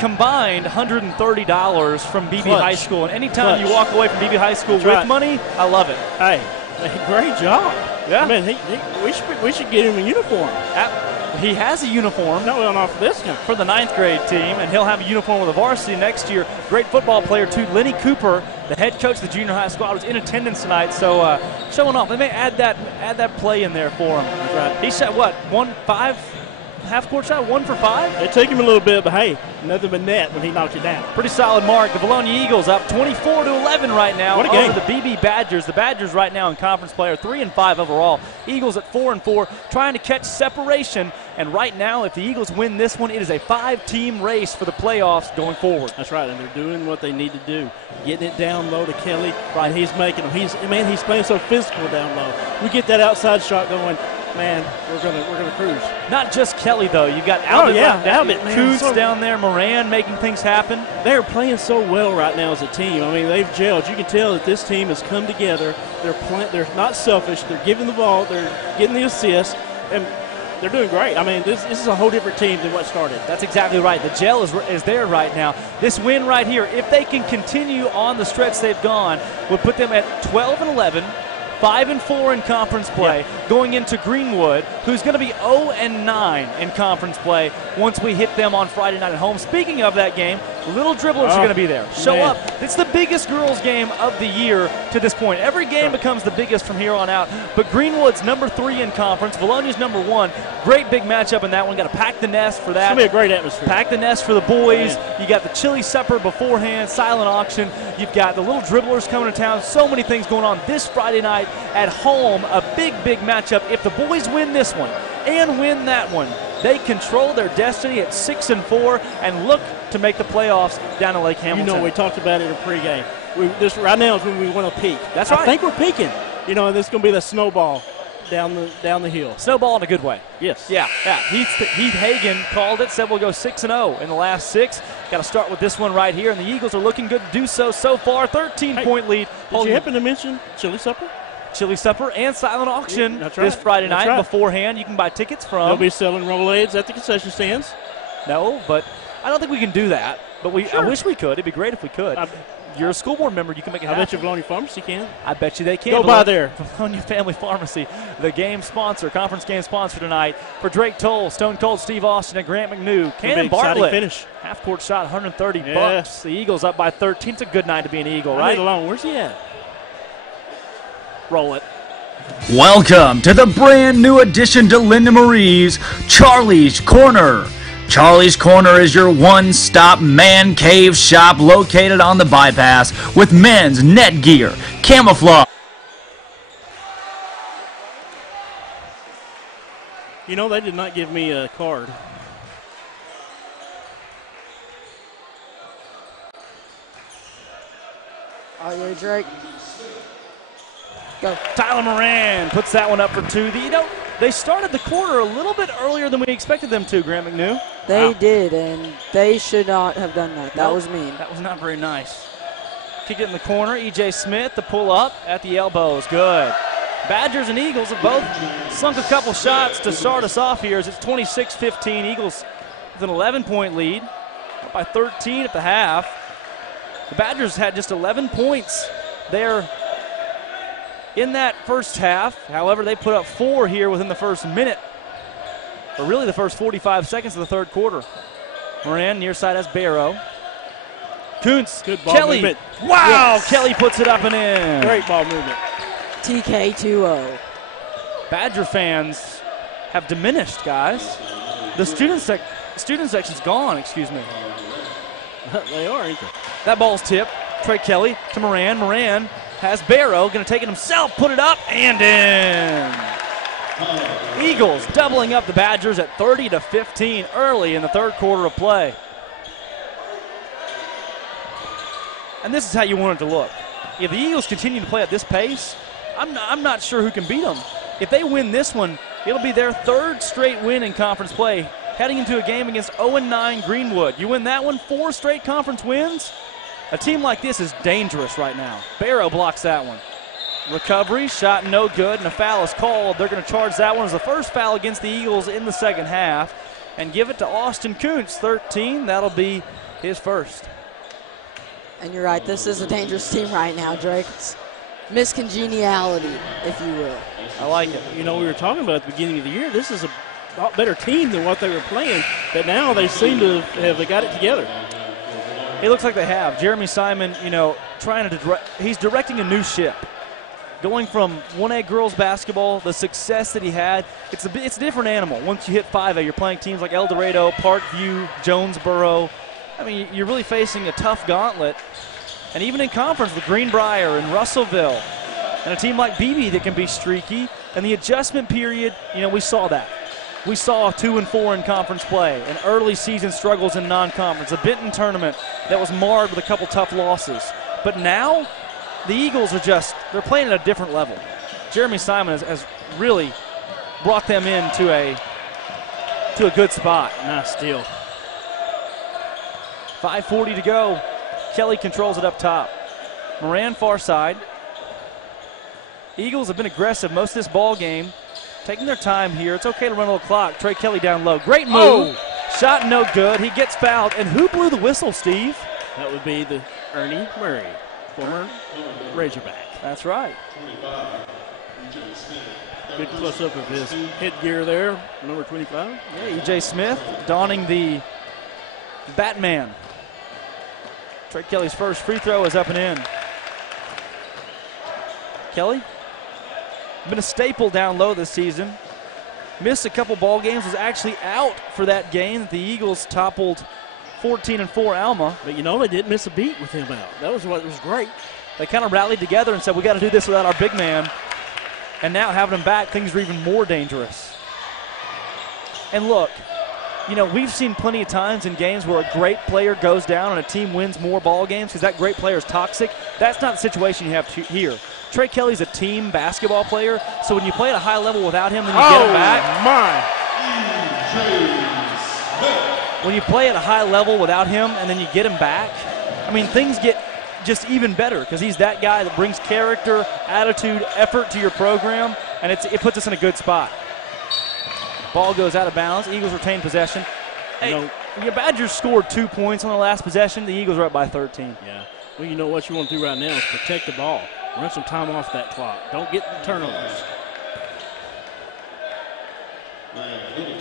combined $130 from Beebe High School. And anytime you walk away from Beebe High School with money, I love it. Hey, great job. Yeah. Man, we should get him a uniform. He has a uniform. No, not for this one. For the 9th grade team, and he'll have a uniform with the varsity next year. Great football player, too. Lenny Cooper, the head coach of the junior high squad, was in attendance tonight, so showing off. They may add that play in there for him. That's right. He shot, what, 1-5? Half-court shot, 1 for 5? It took him a little bit, but hey, nothing but net when he knocked it down. Pretty solid mark. The Vilonia Eagles up 24-11 right now over the Beebe Badgers. The Badgers right now in conference play are 3-5 overall. Eagles at 4-4, trying to catch separation. And right now, if the Eagles win this one, it is a 5-team race for the playoffs going forward. That's right, and they're doing what they need to do, getting it down low to Kelly. Right, he's making them. He's playing so physical down low. We get that outside shot going. Man, we're gonna cruise. Not just Kelly though. You got Albert, Albert, Coots down there, Moran making things happen. They're playing so well right now as a team. I mean, they've gelled. You can tell that this team has come together. They're not selfish. They're giving the ball. They're getting the assists, and they're doing great. I mean, this is a whole different team than what started. That's exactly right. The gel is there right now. This win right here, if they can continue on the stretch they've gone, would put them at 12-11. 5-4 in conference play, going into Greenwood, who's going to be 0-9 in conference play once we hit them on Friday night at home. Speaking of that game, little dribblers are going to be there. Show up. It's the biggest girls' game of the year to this point. Every game becomes the biggest from here on out. But Greenwood's number 3 in conference. Vilonia's number 1. Great big matchup in that one. Got to pack the nest for that. It's going to be a great atmosphere. Pack the nest for the boys. You got the chili supper beforehand, silent auction. You've got the little dribblers coming to town. So many things going on this Friday night at home. A big, big matchup. If the boys win this one and win that one, they control their destiny at 6-4 and look to make the playoffs down to Lake Hamilton. You know, we talked about it in pregame. This right now is when we want to peak. That's right. I think we're peaking. You know, this is going to be the snowball down the hill. Snowball in a good way. Yes. Yeah. Heath Hagan called it, said we'll go 6-0 in the last 6. Got to start with this one right here, and the Eagles are looking good to do so far. 13-point lead. Did you happen to mention chili supper? Chili supper and silent auction this Friday night. Beforehand, you can buy tickets from. They'll be selling rollerblades at the concession stands. No, but I don't think we can do that. But I wish we could. It'd be great if we could. You're a school board member. You can make it happen. I bet you Vilonia Pharmacy can. I bet you they can. Go by there. Vilonia Family Pharmacy, the game sponsor, conference game sponsor tonight. For Drake Toll, Stone Cold Steve Austin, and Grant McNew. Cannon Bartlett. Finish. Half-court shot, $130. The Eagles up by 13. It's a good night to be an Eagle, right? Alone. Where's he at? Roll it. Welcome to the brand new addition to Linda Marie's Charlie's Corner. Charlie's Corner is your one-stop man cave shop located on the bypass with men's net gear, camouflage. You know, they did not give me a card. Oh, yeah, Drake. Go. Tyler Moran puts that one up for 2. They started the quarter a little bit earlier than we expected them to, Grant McNew. They did, and they should not have done that. That was mean. That was not very nice. Kick it in the corner. E.J. Smith, the pull up at the elbows. Good. Badgers and Eagles have both sunk a couple shots to start us off here as it's 26-15. Eagles with an 11-point lead, up by 13 at the half. The Badgers had just 11 points there in that first half. However, they put up 4 here within the first minute, or really the first 45 seconds of the third quarter. Moran near side has Barrow. Kuntz, good ball Kelly. movement. Wow, yes. Kelly puts it up and in. Great ball movement. TK 2-0. Badger fans have diminished, guys. The student section's gone, excuse me. They are, ain't they? That ball's tipped. Trey Kelly to Moran. Moran has Barrow, going to take it himself, put it up, and in. Eagles doubling up the Badgers at 30-15 early in the third quarter of play. And this is how you want it to look. If the Eagles continue to play at this pace, I'm not sure who can beat them. If they win this one, it'll be their 3rd straight win in conference play heading into a game against 0-9 Greenwood. You win that one, 4 straight conference wins. A team like this is dangerous right now. Barrow blocks that one. Recovery, shot no good, and a foul is called. They're going to charge that one as the first foul against the Eagles in the second half and give it to Austin Kuntz, 13. That'll be his first. And you're right, this is a dangerous team right now, Drake. It's miscongeniality, if you will. I like it. You know, we were talking about at the beginning of the year, this is a lot better team than what they were playing, but now they seem to have got it together. It looks like they have. Jeremy Simon, you know, he's directing a new ship. Going from 1A girls basketball, the success that he had, it's a different animal. Once you hit 5A, you're playing teams like El Dorado, Parkview, Jonesboro. I mean, you're really facing a tough gauntlet. And even in conference with Greenbrier and Russellville and a team like Beebe that can be streaky. And the adjustment period, you know, we saw that. We saw 2-4 in conference play and early season struggles in non-conference. A Benton tournament that was marred with a couple tough losses. But now, the Eagles are they're playing at a different level. Jeremy Simon has really brought them into a good spot. Nice steal. 5:40 to go. Kelly controls it up top. Moran far side. Eagles have been aggressive most of this ball game. Taking their time here. It's okay to run a little clock. Trey Kelly down low. Great move. Oh. Shot no good. He gets fouled. And who blew the whistle, Steve? That would be the Ernie Murray, former Razorback. That's right. Good close-up of his headgear there, number 25. Yeah, E.J. Smith donning the Batman. Trey Kelly's first free throw is up and in. Kelly, been a staple down low this season. Missed a couple ball games, was actually out for that game that the Eagles toppled 14-4 Alma. But you know, they didn't miss a beat with him out. That was what was great. They kind of rallied together and said, we got to do this without our big man. And now having him back, things are even more dangerous. And look, you know, we've seen plenty of times in games where a great player goes down and a team wins more ball games because that great player is toxic. That's not the situation you have here. Trey Kelly's a team basketball player, so when you play at a high level without him, then you get him back. When you play at a high level without him and then you get him back, I mean, things get just even better because he's that guy that brings character, attitude, effort to your program, and it puts us in a good spot. Ball goes out of bounds. Eagles retain possession. Hey, your Badgers scored 2 points on the last possession. The Eagles are up by 13. Yeah. Well, you know what you want to do right now is protect the ball. Run some time off that clock. Don't get turnovers.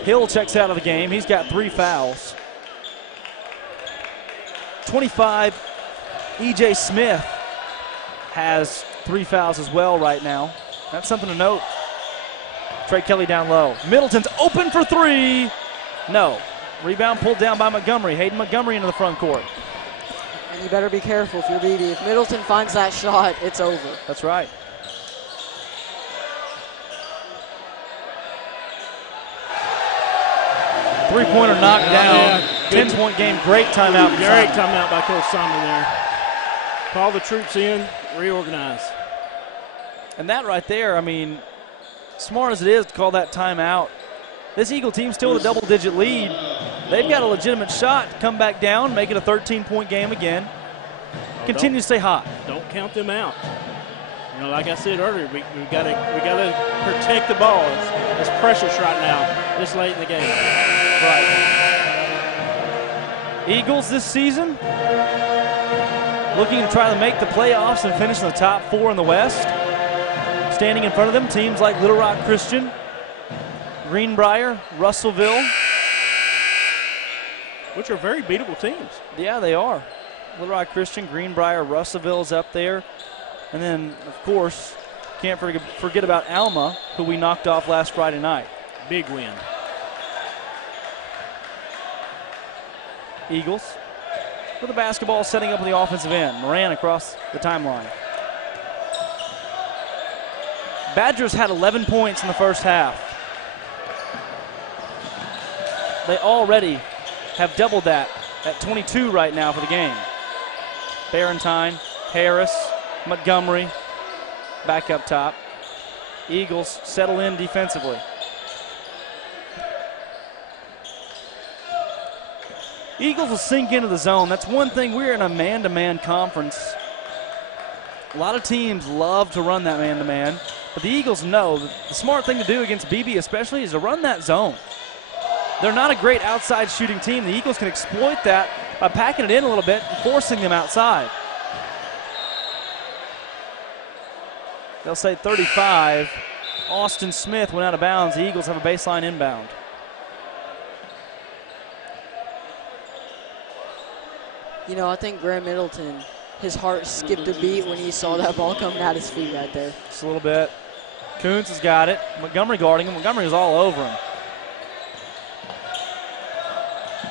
Hill checks out of the game. He's got 3 fouls. 25, E.J. Smith has 3 fouls as well right now. That's something to note. Trey Kelly down low. Middleton's open for 3. No. Rebound pulled down by Montgomery. Hayden Montgomery into the front court. And you better be careful if you're Beebe. If Middleton finds that shot, it's over. That's right. Three-pointer knocked down. 10-point game. Great timeout. Great timeout by Coach Simon there. Call the troops in, reorganize. And that right there, I mean, smart as it is to call that timeout, this Eagle team still with a double-digit lead. They've got a legitimate shot to come back down, make it a 13-point game again. Continue to stay hot. Don't count them out. You know, like I said earlier, we got to protect the ball. It's precious right now, this late in the game. Right. Eagles this season looking to try to make the playoffs and finish in the top 4 in the West. Standing in front of them, teams like Little Rock Christian, Greenbrier, Russellville. Which are very beatable teams. Yeah, they are. Little Rock Christian, Greenbrier, Russellville's up there. And then, of course, can't forget about Alma, who we knocked off last Friday night. Big win. Eagles with the basketball setting up on the offensive end. Moran across the timeline. Badgers had 11 points in the first half. They already have doubled that at 22 right now for the game. Barentine, Harris, Montgomery back up top. Eagles settle in defensively. Eagles will sink into the zone. That's one thing. We're in a man-to-man conference. A lot of teams love to run that man-to-man, but the Eagles know that the smart thing to do against Beebe especially is to run that zone. They're not a great outside shooting team. The Eagles can exploit that by packing it in a little bit and forcing them outside. They'll say 35. Austin Smith went out of bounds. The Eagles have a baseline inbound. You know, I think Graham Middleton, his heart skipped a beat when he saw that ball coming at his feet right there. Just a little bit. Kuntz has got it. Montgomery guarding him. Montgomery is all over him.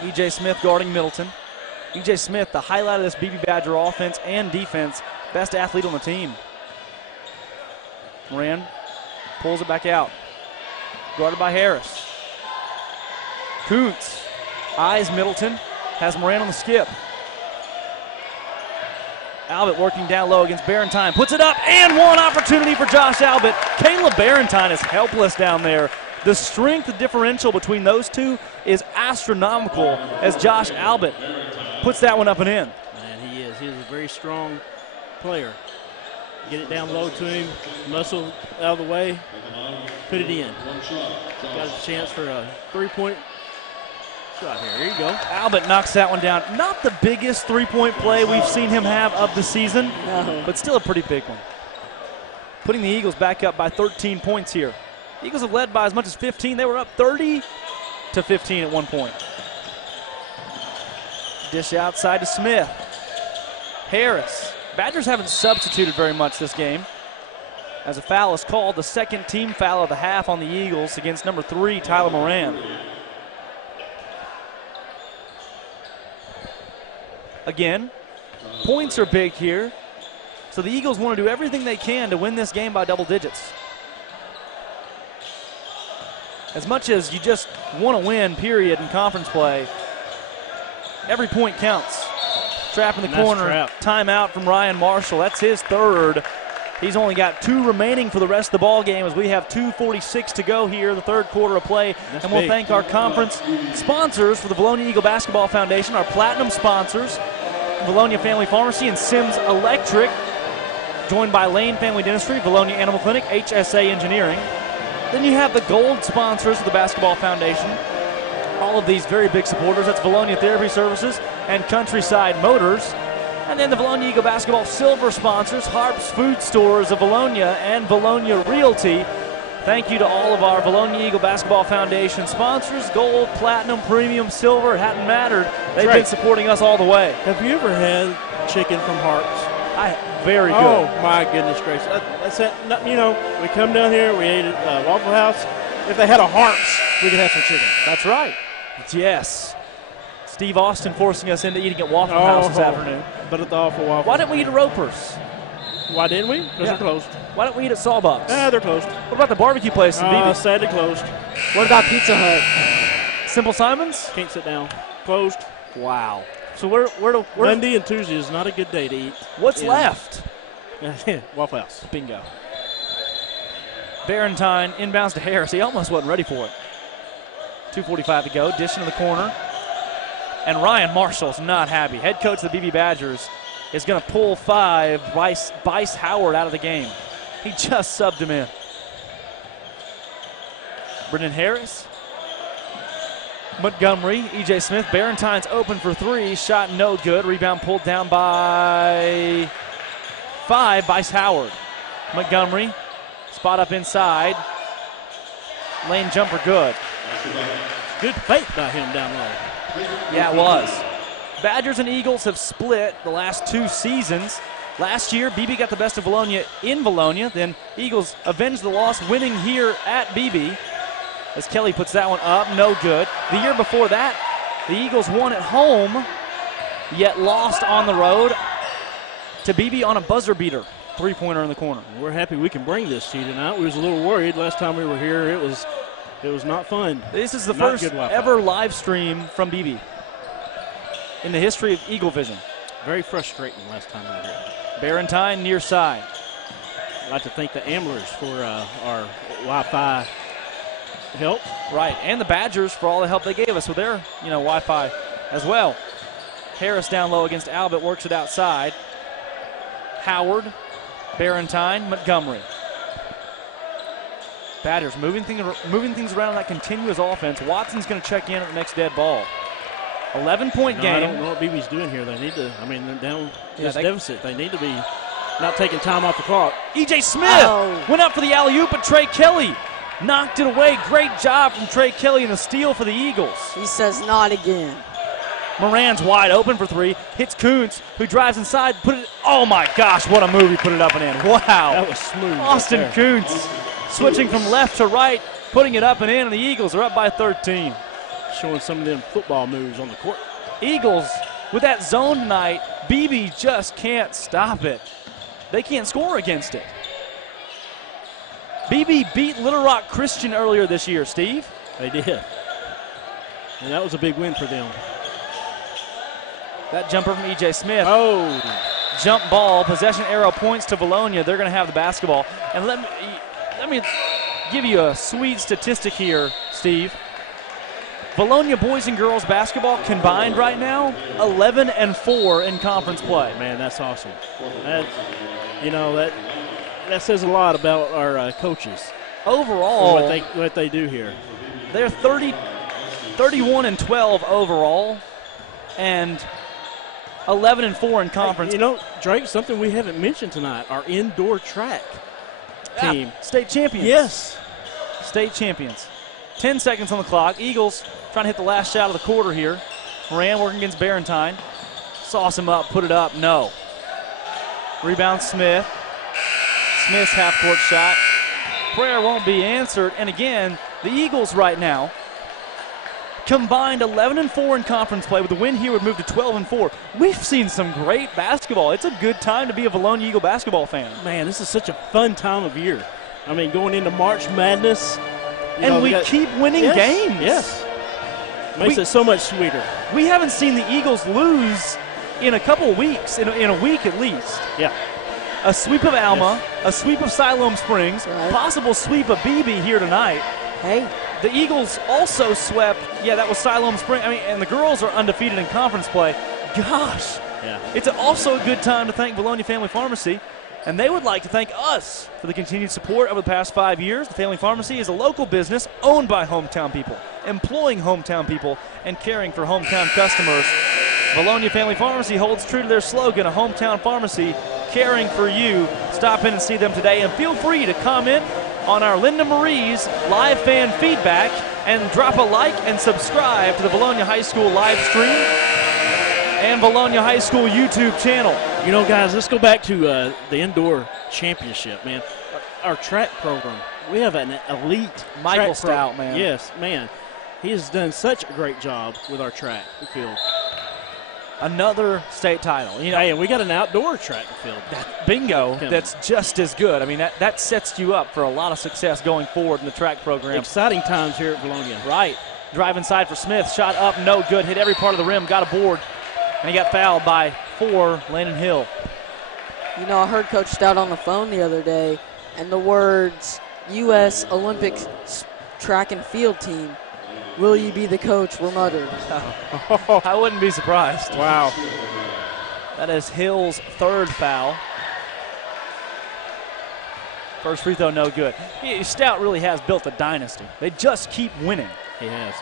E.J. Smith guarding Middleton. E.J. Smith, the highlight of this Beebe Badger offense and defense, best athlete on the team. Moran pulls it back out. Guarded by Harris. Kuntz eyes Middleton, has Moran on the skip. Albert working down low against Barentine. Puts it up, and one opportunity for Josh Albert. Caleb Barentine is helpless down there. The strength differential between those two is astronomical as Josh Albert puts that one up and in. Man, he is. He is a very strong player. Get it down low to him, muscle out of the way, put it in. Got a chance for a three-point shot here. Here you go. Albert knocks that one down. Not the biggest three-point play we've seen him have of the season, but still a pretty big one. Putting the Eagles back up by 13 points here. Eagles have led by as much as 15. They were up 30-15 at one point. Dish outside to Smith. Harris. Badgers haven't substituted very much this game, as a foul is called, the second team foul of the half on the Eagles against number 3, Tyler Moran. Again, points are big here, so the Eagles want to do everything they can to win this game by double digits. As much as you just want to win, period, in conference play, every point counts. Trap in the corner, timeout from Ryan Marshall. That's his third. He's only got 2 remaining for the rest of the ball game as we have 2:46 to go here, the third quarter of play. And we'll thank our conference sponsors for the Vilonia Eagle Basketball Foundation, our platinum sponsors, Vilonia Family Pharmacy and Sims Electric, joined by Lane Family Dentistry, Vilonia Animal Clinic, HSA Engineering. Then you have the gold sponsors of the Basketball Foundation. All of these very big supporters. That's Vilonia Therapy Services and Countryside Motors. And then the Vilonia Eagle Basketball silver sponsors, Harp's Food Stores of Vilonia and Vilonia Realty. Thank you to all of our Vilonia Eagle Basketball Foundation sponsors, gold, platinum, premium, silver. It hadn't mattered. They've been supporting us all the way. Have you ever had chicken from Harp's? Very good. Oh, my goodness gracious. That's it. You know, we come down here, we ate at Waffle House. If they had a Harp's, we could have some chicken. That's right. Yes. Steve Austin forcing us into eating at Waffle House this afternoon. But at the Waffle. Why didn't we eat at Roper's? Why didn't we? Because they're closed. Why didn't we eat at Sawbucks? They're closed. What about the barbecue place in Beebe? Sadly closed. What about Pizza Hut? Simple Simons? Can't sit down. Closed. Wow. So where Monday and Tuesday is not a good day to eat. What's left? Waffle House. Bingo. Barentine inbounds to Harris. He almost wasn't ready for it. 2:45 to go. Dish into the corner. And Ryan Marshall's not happy. Head coach of the Beebe Badgers is going to pull 5 Bryce Howard out of the game. He just subbed him in. Brendan Harris. Montgomery, E.J. Smith. Barentine's open for 3. Shot no good. Rebound pulled down by 5. Bryce Howard. Montgomery. Spot up inside. Lane jumper good. Good fake by him down low. Yeah, it was. Badgers and Eagles have split the last 2 seasons. Last year, Beebe got the best of Vilonia in Vilonia. Then Eagles avenged the loss, winning here at Beebe. As Kelly puts that one up, no good. The year before that, the Eagles won at home, yet lost on the road to Beebe on a buzzer beater. 3-pointer in the corner. We're happy we can bring this to you tonight. We was a little worried last time we were here. It was not fun. This is the first ever live stream from Beebe in the history of Eagle Vision. Very frustrating last time we were here. Barentine near side. I'd like to thank the Amblers for our Wi-Fi help. Right, and the Badgers for all the help they gave us with their, Wi-Fi as well. Harris down low against Albert, works it outside. Howard, Barentine, Montgomery. Badgers moving things around in that continuous offense. Watson's going to check in at the next dead ball. 11-point game. I don't know what Beebe's doing here. They need to, they're down this deficit. They need to be not taking time off the clock. E.J. Smith went up for the alley-oop, but Trey Kelly knocked it away. Great job from Trey Kelly in the steal for the Eagles. He says not again. Moran's wide open for three. Hits Kuntz, who drives inside. Oh, my gosh, what a move. He put it up and in. Wow. That was smooth. Austin right Kuntz switching from left to right, putting it up and in, and the Eagles are up by 13. Showing some of them football moves on the court. Eagles, with that zone tonight, Beebe just can't stop it. They can't score against it. Beebe beat Little Rock Christian earlier this year, Steve. They did. And that was a big win for them. That jumper from E.J. Smith. Oh. Jump ball, possession arrow points to Vilonia. They're going to have the basketball. And let me give you a sweet statistic here, Steve. Vilonia boys and girls basketball combined right now, 11-4 in conference play. Man, that's awesome. That says a lot about our coaches. Overall, what they do here. They're 31-12 overall, and 11-4 in conference. Drake, something we haven't mentioned tonight, our indoor track team. State champions. Yes. State champions. 10 seconds on the clock. Eagles trying to hit the last shot of the quarter here. Moran working against Barentine. Sauce him up, put it up, no. Rebound Smith. Smith's half-court shot. Prayer won't be answered. And again, the Eagles right now combined 11-4 in conference play. With the win here would move to 12-4. We've seen some great basketball. It's a good time to be a Vilonia Eagle basketball fan. Man, this is such a fun time of year. Going into March Madness. And we keep winning games. Yes. Makes it so much sweeter. We haven't seen the Eagles lose in a couple of weeks, in a week at least. Yeah. A sweep of Alma, a sweep of Siloam Springs, possible sweep of Beebe here tonight. Hey. The Eagles also swept, that was Siloam Springs. And the girls are undefeated in conference play. Gosh. Yeah. It's also a good time to thank Vilonia Family Pharmacy. And they would like to thank us for the continued support over the past 5 years. The Family Pharmacy is a local business owned by hometown people, employing hometown people, and caring for hometown customers. Vilonia Family Pharmacy holds true to their slogan, a hometown pharmacy, caring for you. Stop in and see them today, and feel free to comment on our Linda Marie's live fan feedback and drop a like and subscribe to the Vilonia High School live stream and Vilonia High School YouTube channel. Guys, let's go back to the indoor championship, man. Our track program. We have an elite Michael Stout, man. Yes, man. He has done such a great job with our track field. Another state title. Hey, and we got an outdoor track field. Bingo, that's just as good. That sets you up for a lot of success going forward in the track program. Exciting times here at Vilonia. Right. Drive inside for Smith. Shot up, no good. Hit every part of the rim, got a board. And he got fouled by 4, Landon Hill. I heard Coach Stout on the phone the other day, and the words U.S. Olympic track and field team, will you be the coach, were muttered. I wouldn't be surprised. Wow. That is Hill's 3rd foul. First free throw, no good. Stout really has built a dynasty. They just keep winning. He has.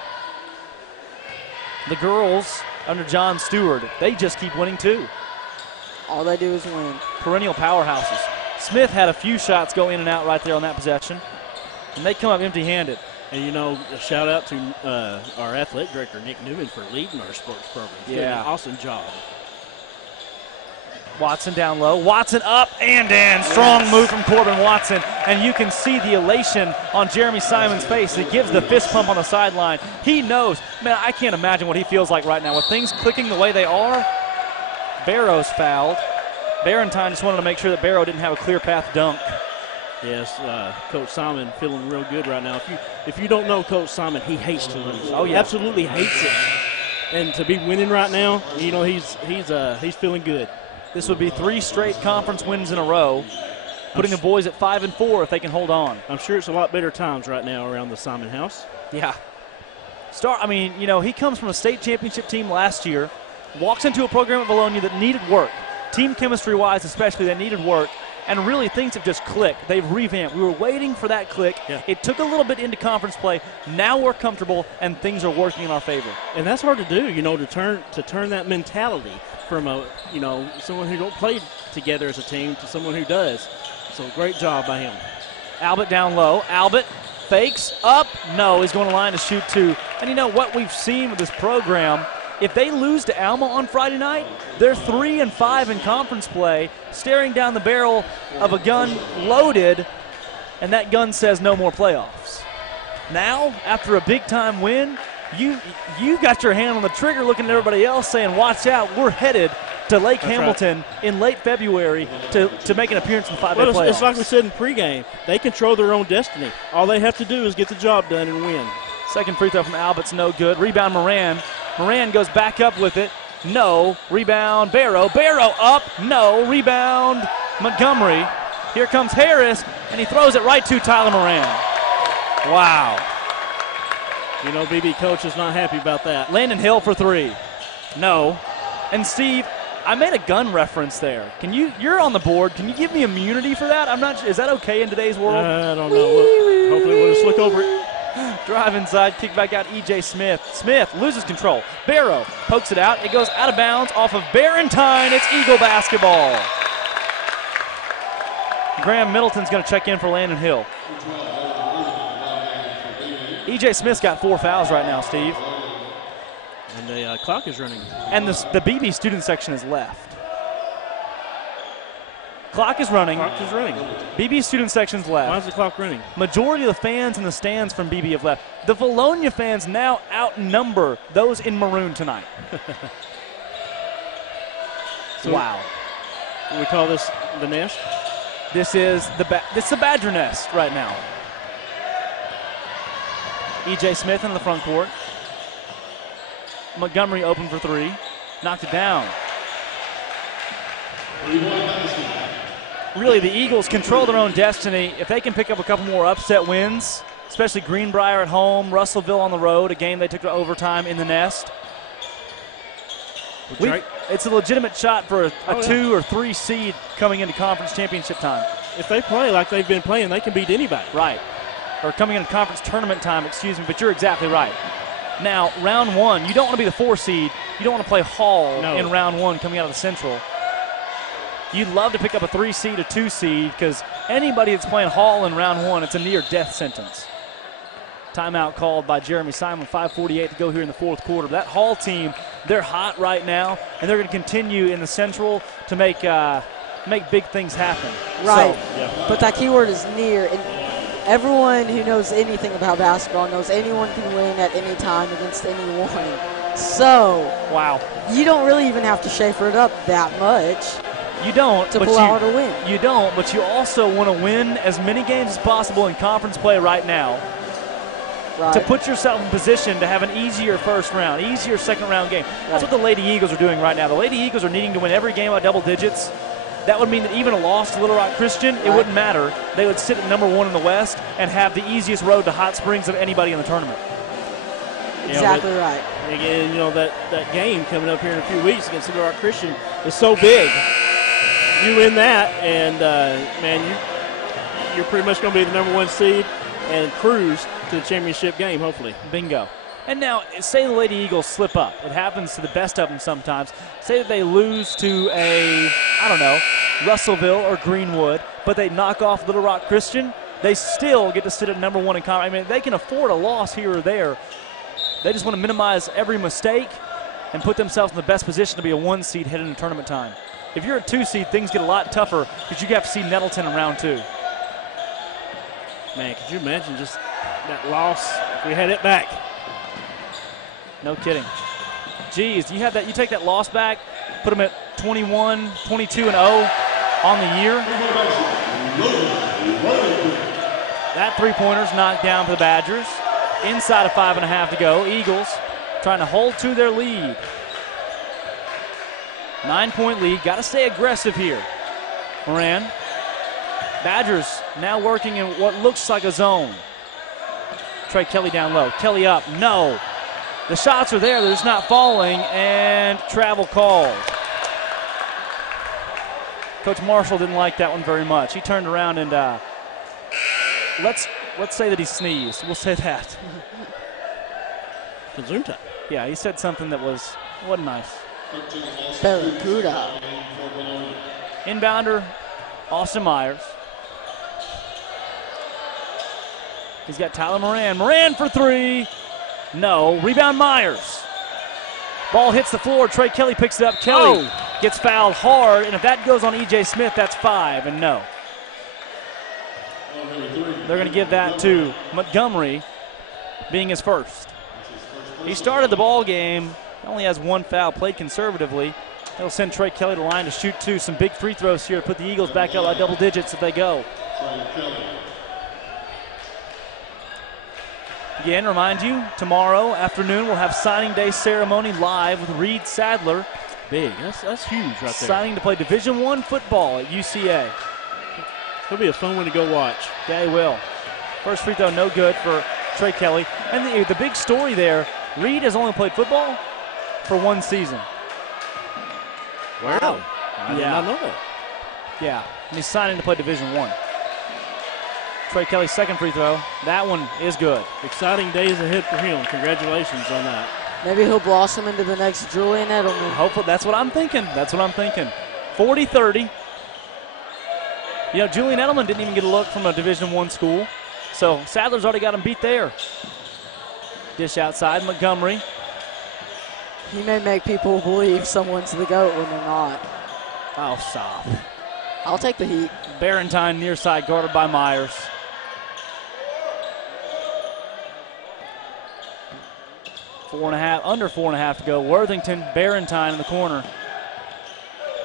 The girls under John Stewart, they just keep winning too. All they do is win. Perennial powerhouses. Smith had a few shots go in and out right there on that possession, and they come up empty-handed. And, a shout out to our athletic director, Nick Newman, for leading our sports program. He's doing an awesome job. Watson down low. Watson up and in. Strong move from Corbin Watson. And you can see the elation on Jeremy Simon's face. He gives the fist pump on the sideline. He knows. Man, I can't imagine what he feels like right now. With things clicking the way they are, Barrow's fouled. Barentine just wanted to make sure that Barrow didn't have a clear path dunk. Yes, Coach Simon feeling real good right now. If you don't know Coach Simon, he hates to lose. Oh, yeah. Absolutely hates it. And to be winning right now, he's feeling good. This would be 3 straight conference wins in a row, putting the boys at 5-4 if they can hold on. I'm sure it's a lot better times right now around the Simon house. Yeah. He comes from a state championship team last year, walks into a program at Vilonia that needed work, team chemistry-wise especially, that needed work, and really things have just clicked. They've revamped. We were waiting for that click. Yeah. It took a little bit into conference play. Now we're comfortable, and things are working in our favor. And that's hard to do, to turn that mentality from someone who don't play together as a team to someone who does. So great job by him. Albert down low. Albert fakes up. No, he's going to line to shoot two. And what we've seen with this program, if they lose to Alma on Friday night, they're 3-5 in conference play, staring down the barrel of a gun loaded, and that gun says no more playoffs. Now, after a big-time win, you got your hand on the trigger looking at everybody else saying, watch out, we're headed to Lake Hamilton in late February to make an appearance in the 5A playoffs. It's like we said in pregame. They control their own destiny. All they have to do is get the job done and win. Second free throw from Albert's no good. Rebound Moran. Moran goes back up with it. No. Rebound Barrow. Barrow up. No. Rebound Montgomery. Here comes Harris, and he throws it right to Tyler Moran. Wow. Beebe coach is not happy about that. Landon Hill for three. No. And Steve, I made a gun reference there. You're on the board. Can you give me immunity for that? I'm not sure. Is that okay in today's world? I don't know. Hopefully we'll just look over it. Drive inside, kick back out, E.J. Smith. Smith loses control. Barrow pokes it out. It goes out of bounds off of Barrentine. It's Eagle basketball. Graham Middleton's going to check in for Landon Hill. E.J. Smith's got 4 fouls right now, Steve. And the clock is running. And the Beebe student section is left. Clock is running. Clock is running. Beebe student section's left. Why is the clock running? Majority of the fans in the stands from Beebe have left. The Vilonia fans now outnumber those in maroon tonight. Wow. We call this the nest? This is the Badger nest right now. E.J. Smith in the front court. Montgomery open for three. Knocked it down. Really, the Eagles control their own destiny. If they can pick up a couple more upset wins, especially Greenbrier at home, Russellville on the road, a game they took to overtime in the nest. It's a legitimate shot for a 2 or 3 seed coming into conference championship time. If they play like they've been playing, they can beat anybody. Right. Or coming into conference tournament time, excuse me, but you're exactly right. Now, round one, you don't want to be the 4 seed. You don't want to play Hall in round one coming out of the Central. You'd love to pick up a 3 seed, a 2 seed, because anybody that's playing Hall in round one, it's a near-death sentence. Timeout called by Jeremy Simon, 5:48 to go here in the fourth quarter. That Hall team, they're hot right now, and they're going to continue in the Central to make big things happen. Right. So, yeah. But that key word is near. And everyone who knows anything about basketball knows anyone can win at any time against anyone. So wow, you don't really even have to Schaefer it up that much. You don't to pull out a win. You don't, but you also want to win as many games as possible in conference play right now. Right. To put yourself in position to have an easier first round, easier second round game. That's what the Lady Eagles are doing right now. The Lady Eagles are needing to win every game by double digits. That would mean that even a loss to Little Rock Christian, it wouldn't matter. They would sit at number 1 in the West and have the easiest road to Hot Springs of anybody in the tournament. Exactly right. Again, that game coming up here in a few weeks against Little Rock Christian is so big. You win that, and you're pretty much going to be the number 1 seed and cruise to the championship game, hopefully. Bingo. And now, say the Lady Eagles slip up. It happens to the best of them sometimes. Say that they lose to Russellville or Greenwood, but they knock off Little Rock Christian, they still get to sit at number 1 in conference. I mean, they can afford a loss here or there. They just want to minimize every mistake and put themselves in the best position to be a 1 seed heading into tournament time. If you're a 2 seed, things get a lot tougher because you have to see Nettleton in round 2. Man, could you imagine just that loss if we had it back? No kidding. Geez, you take that loss back, put them at 21, 22-0 on the year. That three-pointer's knocked down for the Badgers. Inside of 5.5 to go. Eagles trying to hold to their lead. 9-point lead. Got to stay aggressive here. Moran. Badgers now working in what looks like a zone. Trey Kelly down low. Kelly up. No. The shots are there, they're just not falling, and travel called. Coach Marshall didn't like that one very much. He turned around and let's say that he sneezed. We'll say that. Gesundheit. Yeah, he said something that wasn't nice. Barracuda. Inbounder, Austin Myers. He's got Tyler Moran. Moran for three. No. Rebound Myers. Ball hits the floor. Trey Kelly picks it up. Kelly gets fouled hard, and if that goes on E.J. Smith, that's 5, and no. They're going to give that to Montgomery, being his first. He started the ball game, only has 1 foul, played conservatively. He'll send Trey Kelly to the line to shoot some big free throws here to put the Eagles back up by double digits if they go. Again, remind you, tomorrow afternoon we'll have signing day ceremony live with Reed Sadler. Big. That's huge right there. Signing to play Division I football at UCA. It'll be a fun one to go watch. Yeah, he will. First free throw, no good for Trey Kelly. And the big story there, Reed has only played football for 1 season. Wow. I did not know that. Yeah, and he's signing to play Division I. Trey Kelly's second free throw. That one is good. Exciting days ahead for him. Congratulations on that. Maybe he'll blossom into the next Julian Edelman. Hopefully, that's what I'm thinking. 40-30. You know, Julian Edelman didn't even get a look from a Division I school, so Sadler's already got him beat there. Dish outside, Montgomery. He may make people believe someone's the GOAT when they're not. Oh, stop. I'll take the heat. Barentine near side, guarded by Myers. Under 4.5 to go. Worthington, Barentine in the corner.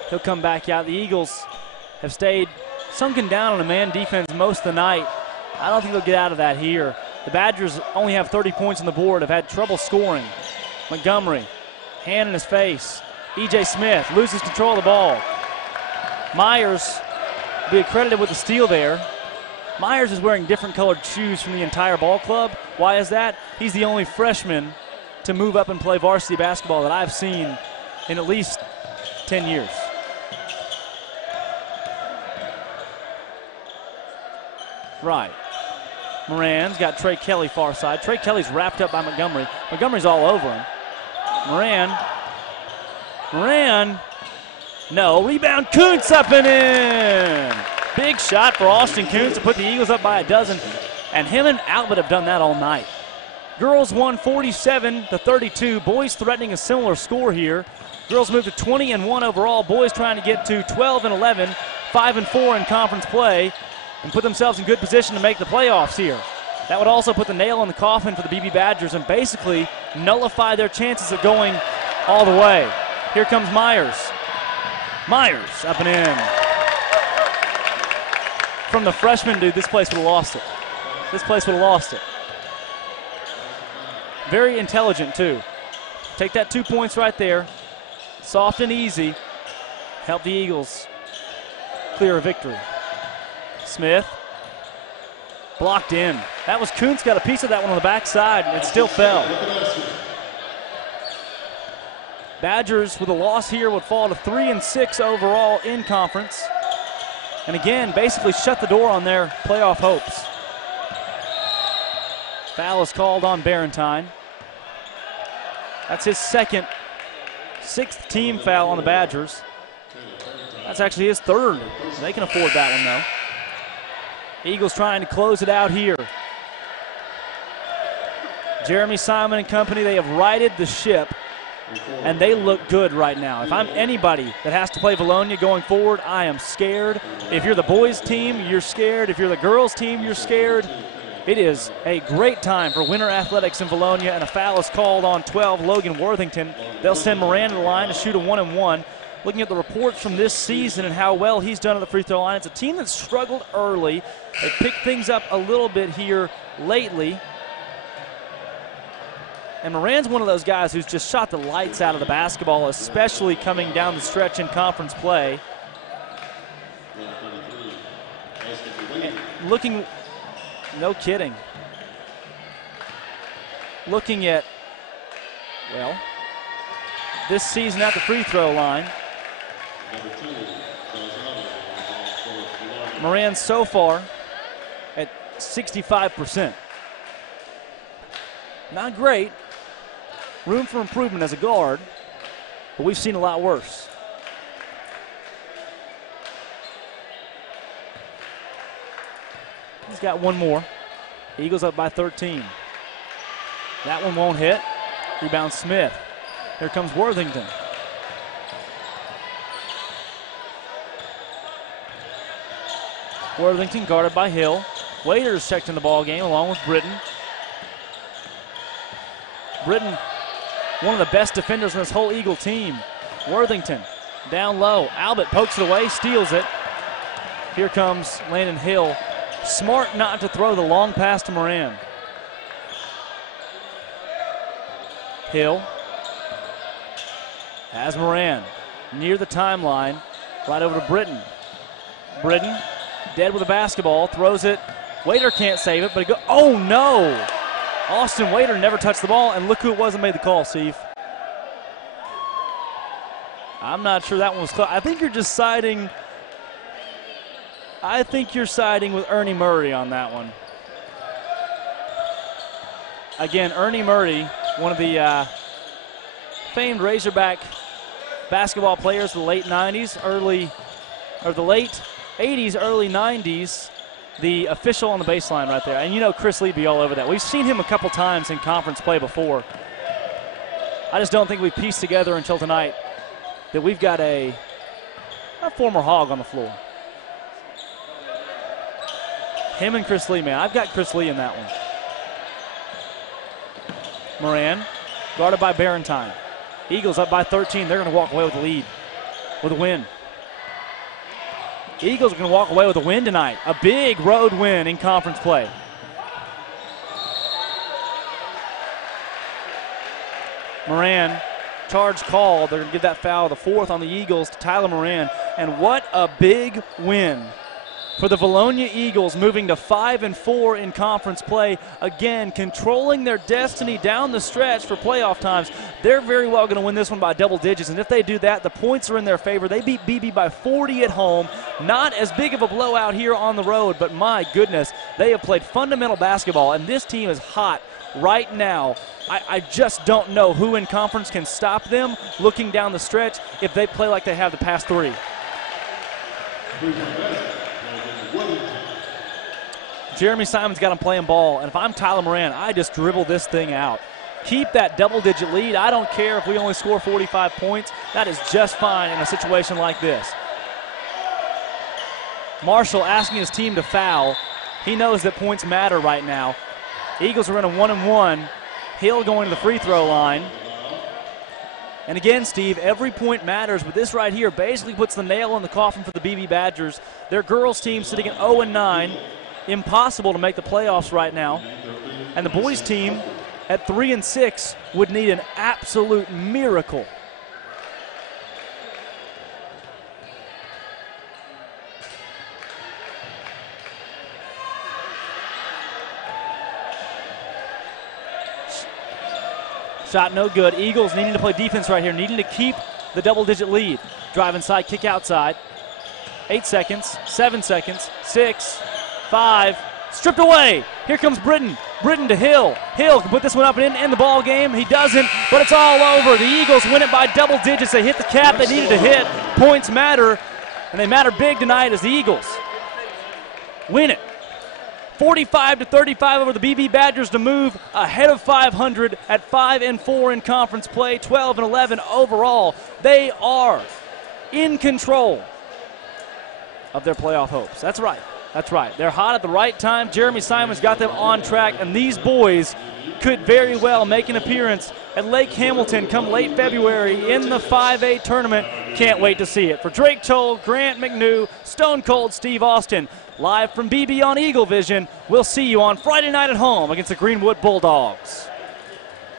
He'll come back out. The Eagles have stayed sunken down on a man defense most of the night. I don't think they'll get out of that here. The Badgers only have 30 points on the board, have had trouble scoring. Montgomery, hand in his face. E.J. Smith loses control of the ball. Myers will be accredited with the steal there. Myers is wearing different colored shoes from the entire ball club. Why is that? He's the only freshman to move up and play varsity basketball that I've seen in at least 10 years. Right. Moran's got Trey Kelly far side. Trey Kelly's wrapped up by Montgomery. Montgomery's all over him. Moran. No. Rebound. Kuntz up and in. Big shot for Austin Kuntz to put the Eagles up by a dozen. And him and Albert have done that all night. Girls won 47-32. Boys threatening a similar score here. Girls moved to 20-1 overall. Boys trying to get to 12-11, 5-4 in conference play, and put themselves in good position to make the playoffs here. That would also put the nail in the coffin for the Beebe Badgers and basically nullify their chances of going all the way. Here comes Myers. Myers up and in. From the freshman dude, this place would have lost it. Very intelligent, too. Take that 2 points right there. Soft and easy. Help the Eagles clear a victory. Smith. Blocked in. That was Kuntz, got a piece of that one on the backside, and it still fell. Badgers with a loss here would fall to 3-6 overall in conference. And again, basically shut the door on their playoff hopes. Foul is called on Barentine. That's his sixth team foul on the Badgers. That's actually his third. They can afford that one, though. Eagles trying to close it out here. Jeremy Simon and company, they have righted the ship, and they look good right now. If I'm anybody that has to play Vilonia going forward, I am scared. If you're the boys' team, you're scared. If you're the girls' team, you're scared. It is a great time for winter athletics in Vilonia, and a foul is called on 12, Logan Worthington. They'll send Moran to the line to shoot a 1-and-1. Looking at the reports from this season and how well he's done at the free throw line, it's a team that struggled early. They picked things up a little bit here lately. And Moran's one of those guys who's just shot the lights out of the basketball, especially coming down the stretch in conference play. And looking, no kidding. Looking at Well, this season at the free throw line, Moran so far at 65%. Not great. Room for improvement as a guard, but we've seen a lot worse. He's got one more. Eagles up by 13. That one won't hit. Rebound Smith. Here comes Worthington. Worthington guarded by Hill. Waiters checked in the ball game along with Britton. Britton, one of the best defenders on this whole Eagle team. Worthington down low. Albert pokes it away, steals it. Here comes Landon Hill. Smart not to throw the long pass to Moran. Hill has Moran near the timeline, right over to Britton. Britton dead with a basketball, throws it. Waiter can't save it, but oh no! Austin Waiter never touched the ball, and look who it was that made the call, Steve. I'm not sure that one was close. I think you're just siding. I think you're siding with Ernie Murray on that one. Again, Ernie Murray, one of the famed Razorback basketball players of the late 90s, the late 80s, early 90s, the official on the baseline right there. And you know Chris Lee be all over that. We've seen him a couple times in conference play before. I just don't think we pieced together until tonight that we've got a former Hog on the floor. Him and Chris Lee, man. I've got Chris Lee in that one. Moran, guarded by Barentine. Eagles up by 13. They're going to walk away with the lead, with a win. Eagles are going to walk away with a win tonight. A big road win in conference play. Moran, charge called. They're going to give that foul, the fourth on the Eagles, to Tyler Moran. And what a big win for the Vilonia Eagles, moving to 5-4 in conference play. Again, controlling their destiny down the stretch for playoff times. They're very well going to win this one by double digits, and if they do that, the points are in their favor. They beat Beebe by 40 at home. Not as big of a blowout here on the road, but my goodness, they have played fundamental basketball, and this team is hot right now. I just don't know who in conference can stop them looking down the stretch if they play like they have the past three. Jeremy Simon's got him playing ball, and if I'm Tyler Moran, I just dribble this thing out. Keep that double-digit lead. I don't care if we only score 45 points. That is just fine in a situation like this. Marshall asking his team to foul. He knows that points matter right now. Eagles are in a 1-1. Hill going to the free throw line. And again, Steve, every point matters, but this right here basically puts the nail in the coffin for the Beebe Badgers. Their girls team sitting at 0-9. Impossible to make the playoffs right now. And the boys team at 3-6 would need an absolute miracle. Shot no good. Eagles needing to play defense right here, needing to keep the double-digit lead. Drive inside, kick outside. 8 seconds, 7 seconds, 6, 5, stripped away. Here comes Britton. Britton to Hill. Hill can put this one up and end the ball game. He doesn't, but it's all over. The Eagles win it by double digits. They hit the cap they needed to hit. Points matter, and they matter big tonight as the Eagles win it. 45-35 over the Beebe Badgers to move ahead of 500 at 5-4 in conference play, 12-11 overall. They are in control of their playoff hopes. That's right. That's right. They're hot at the right time. Jeremy Simon's got them on track, and these boys could very well make an appearance at Lake Hamilton come late February in the 5A tournament. Can't wait to see it. For Drake Toll, Grant McNew, Stone Cold Steve Austin, live from Beebe on Eagle Vision. We'll see you on Friday night at home against the Greenwood Bulldogs.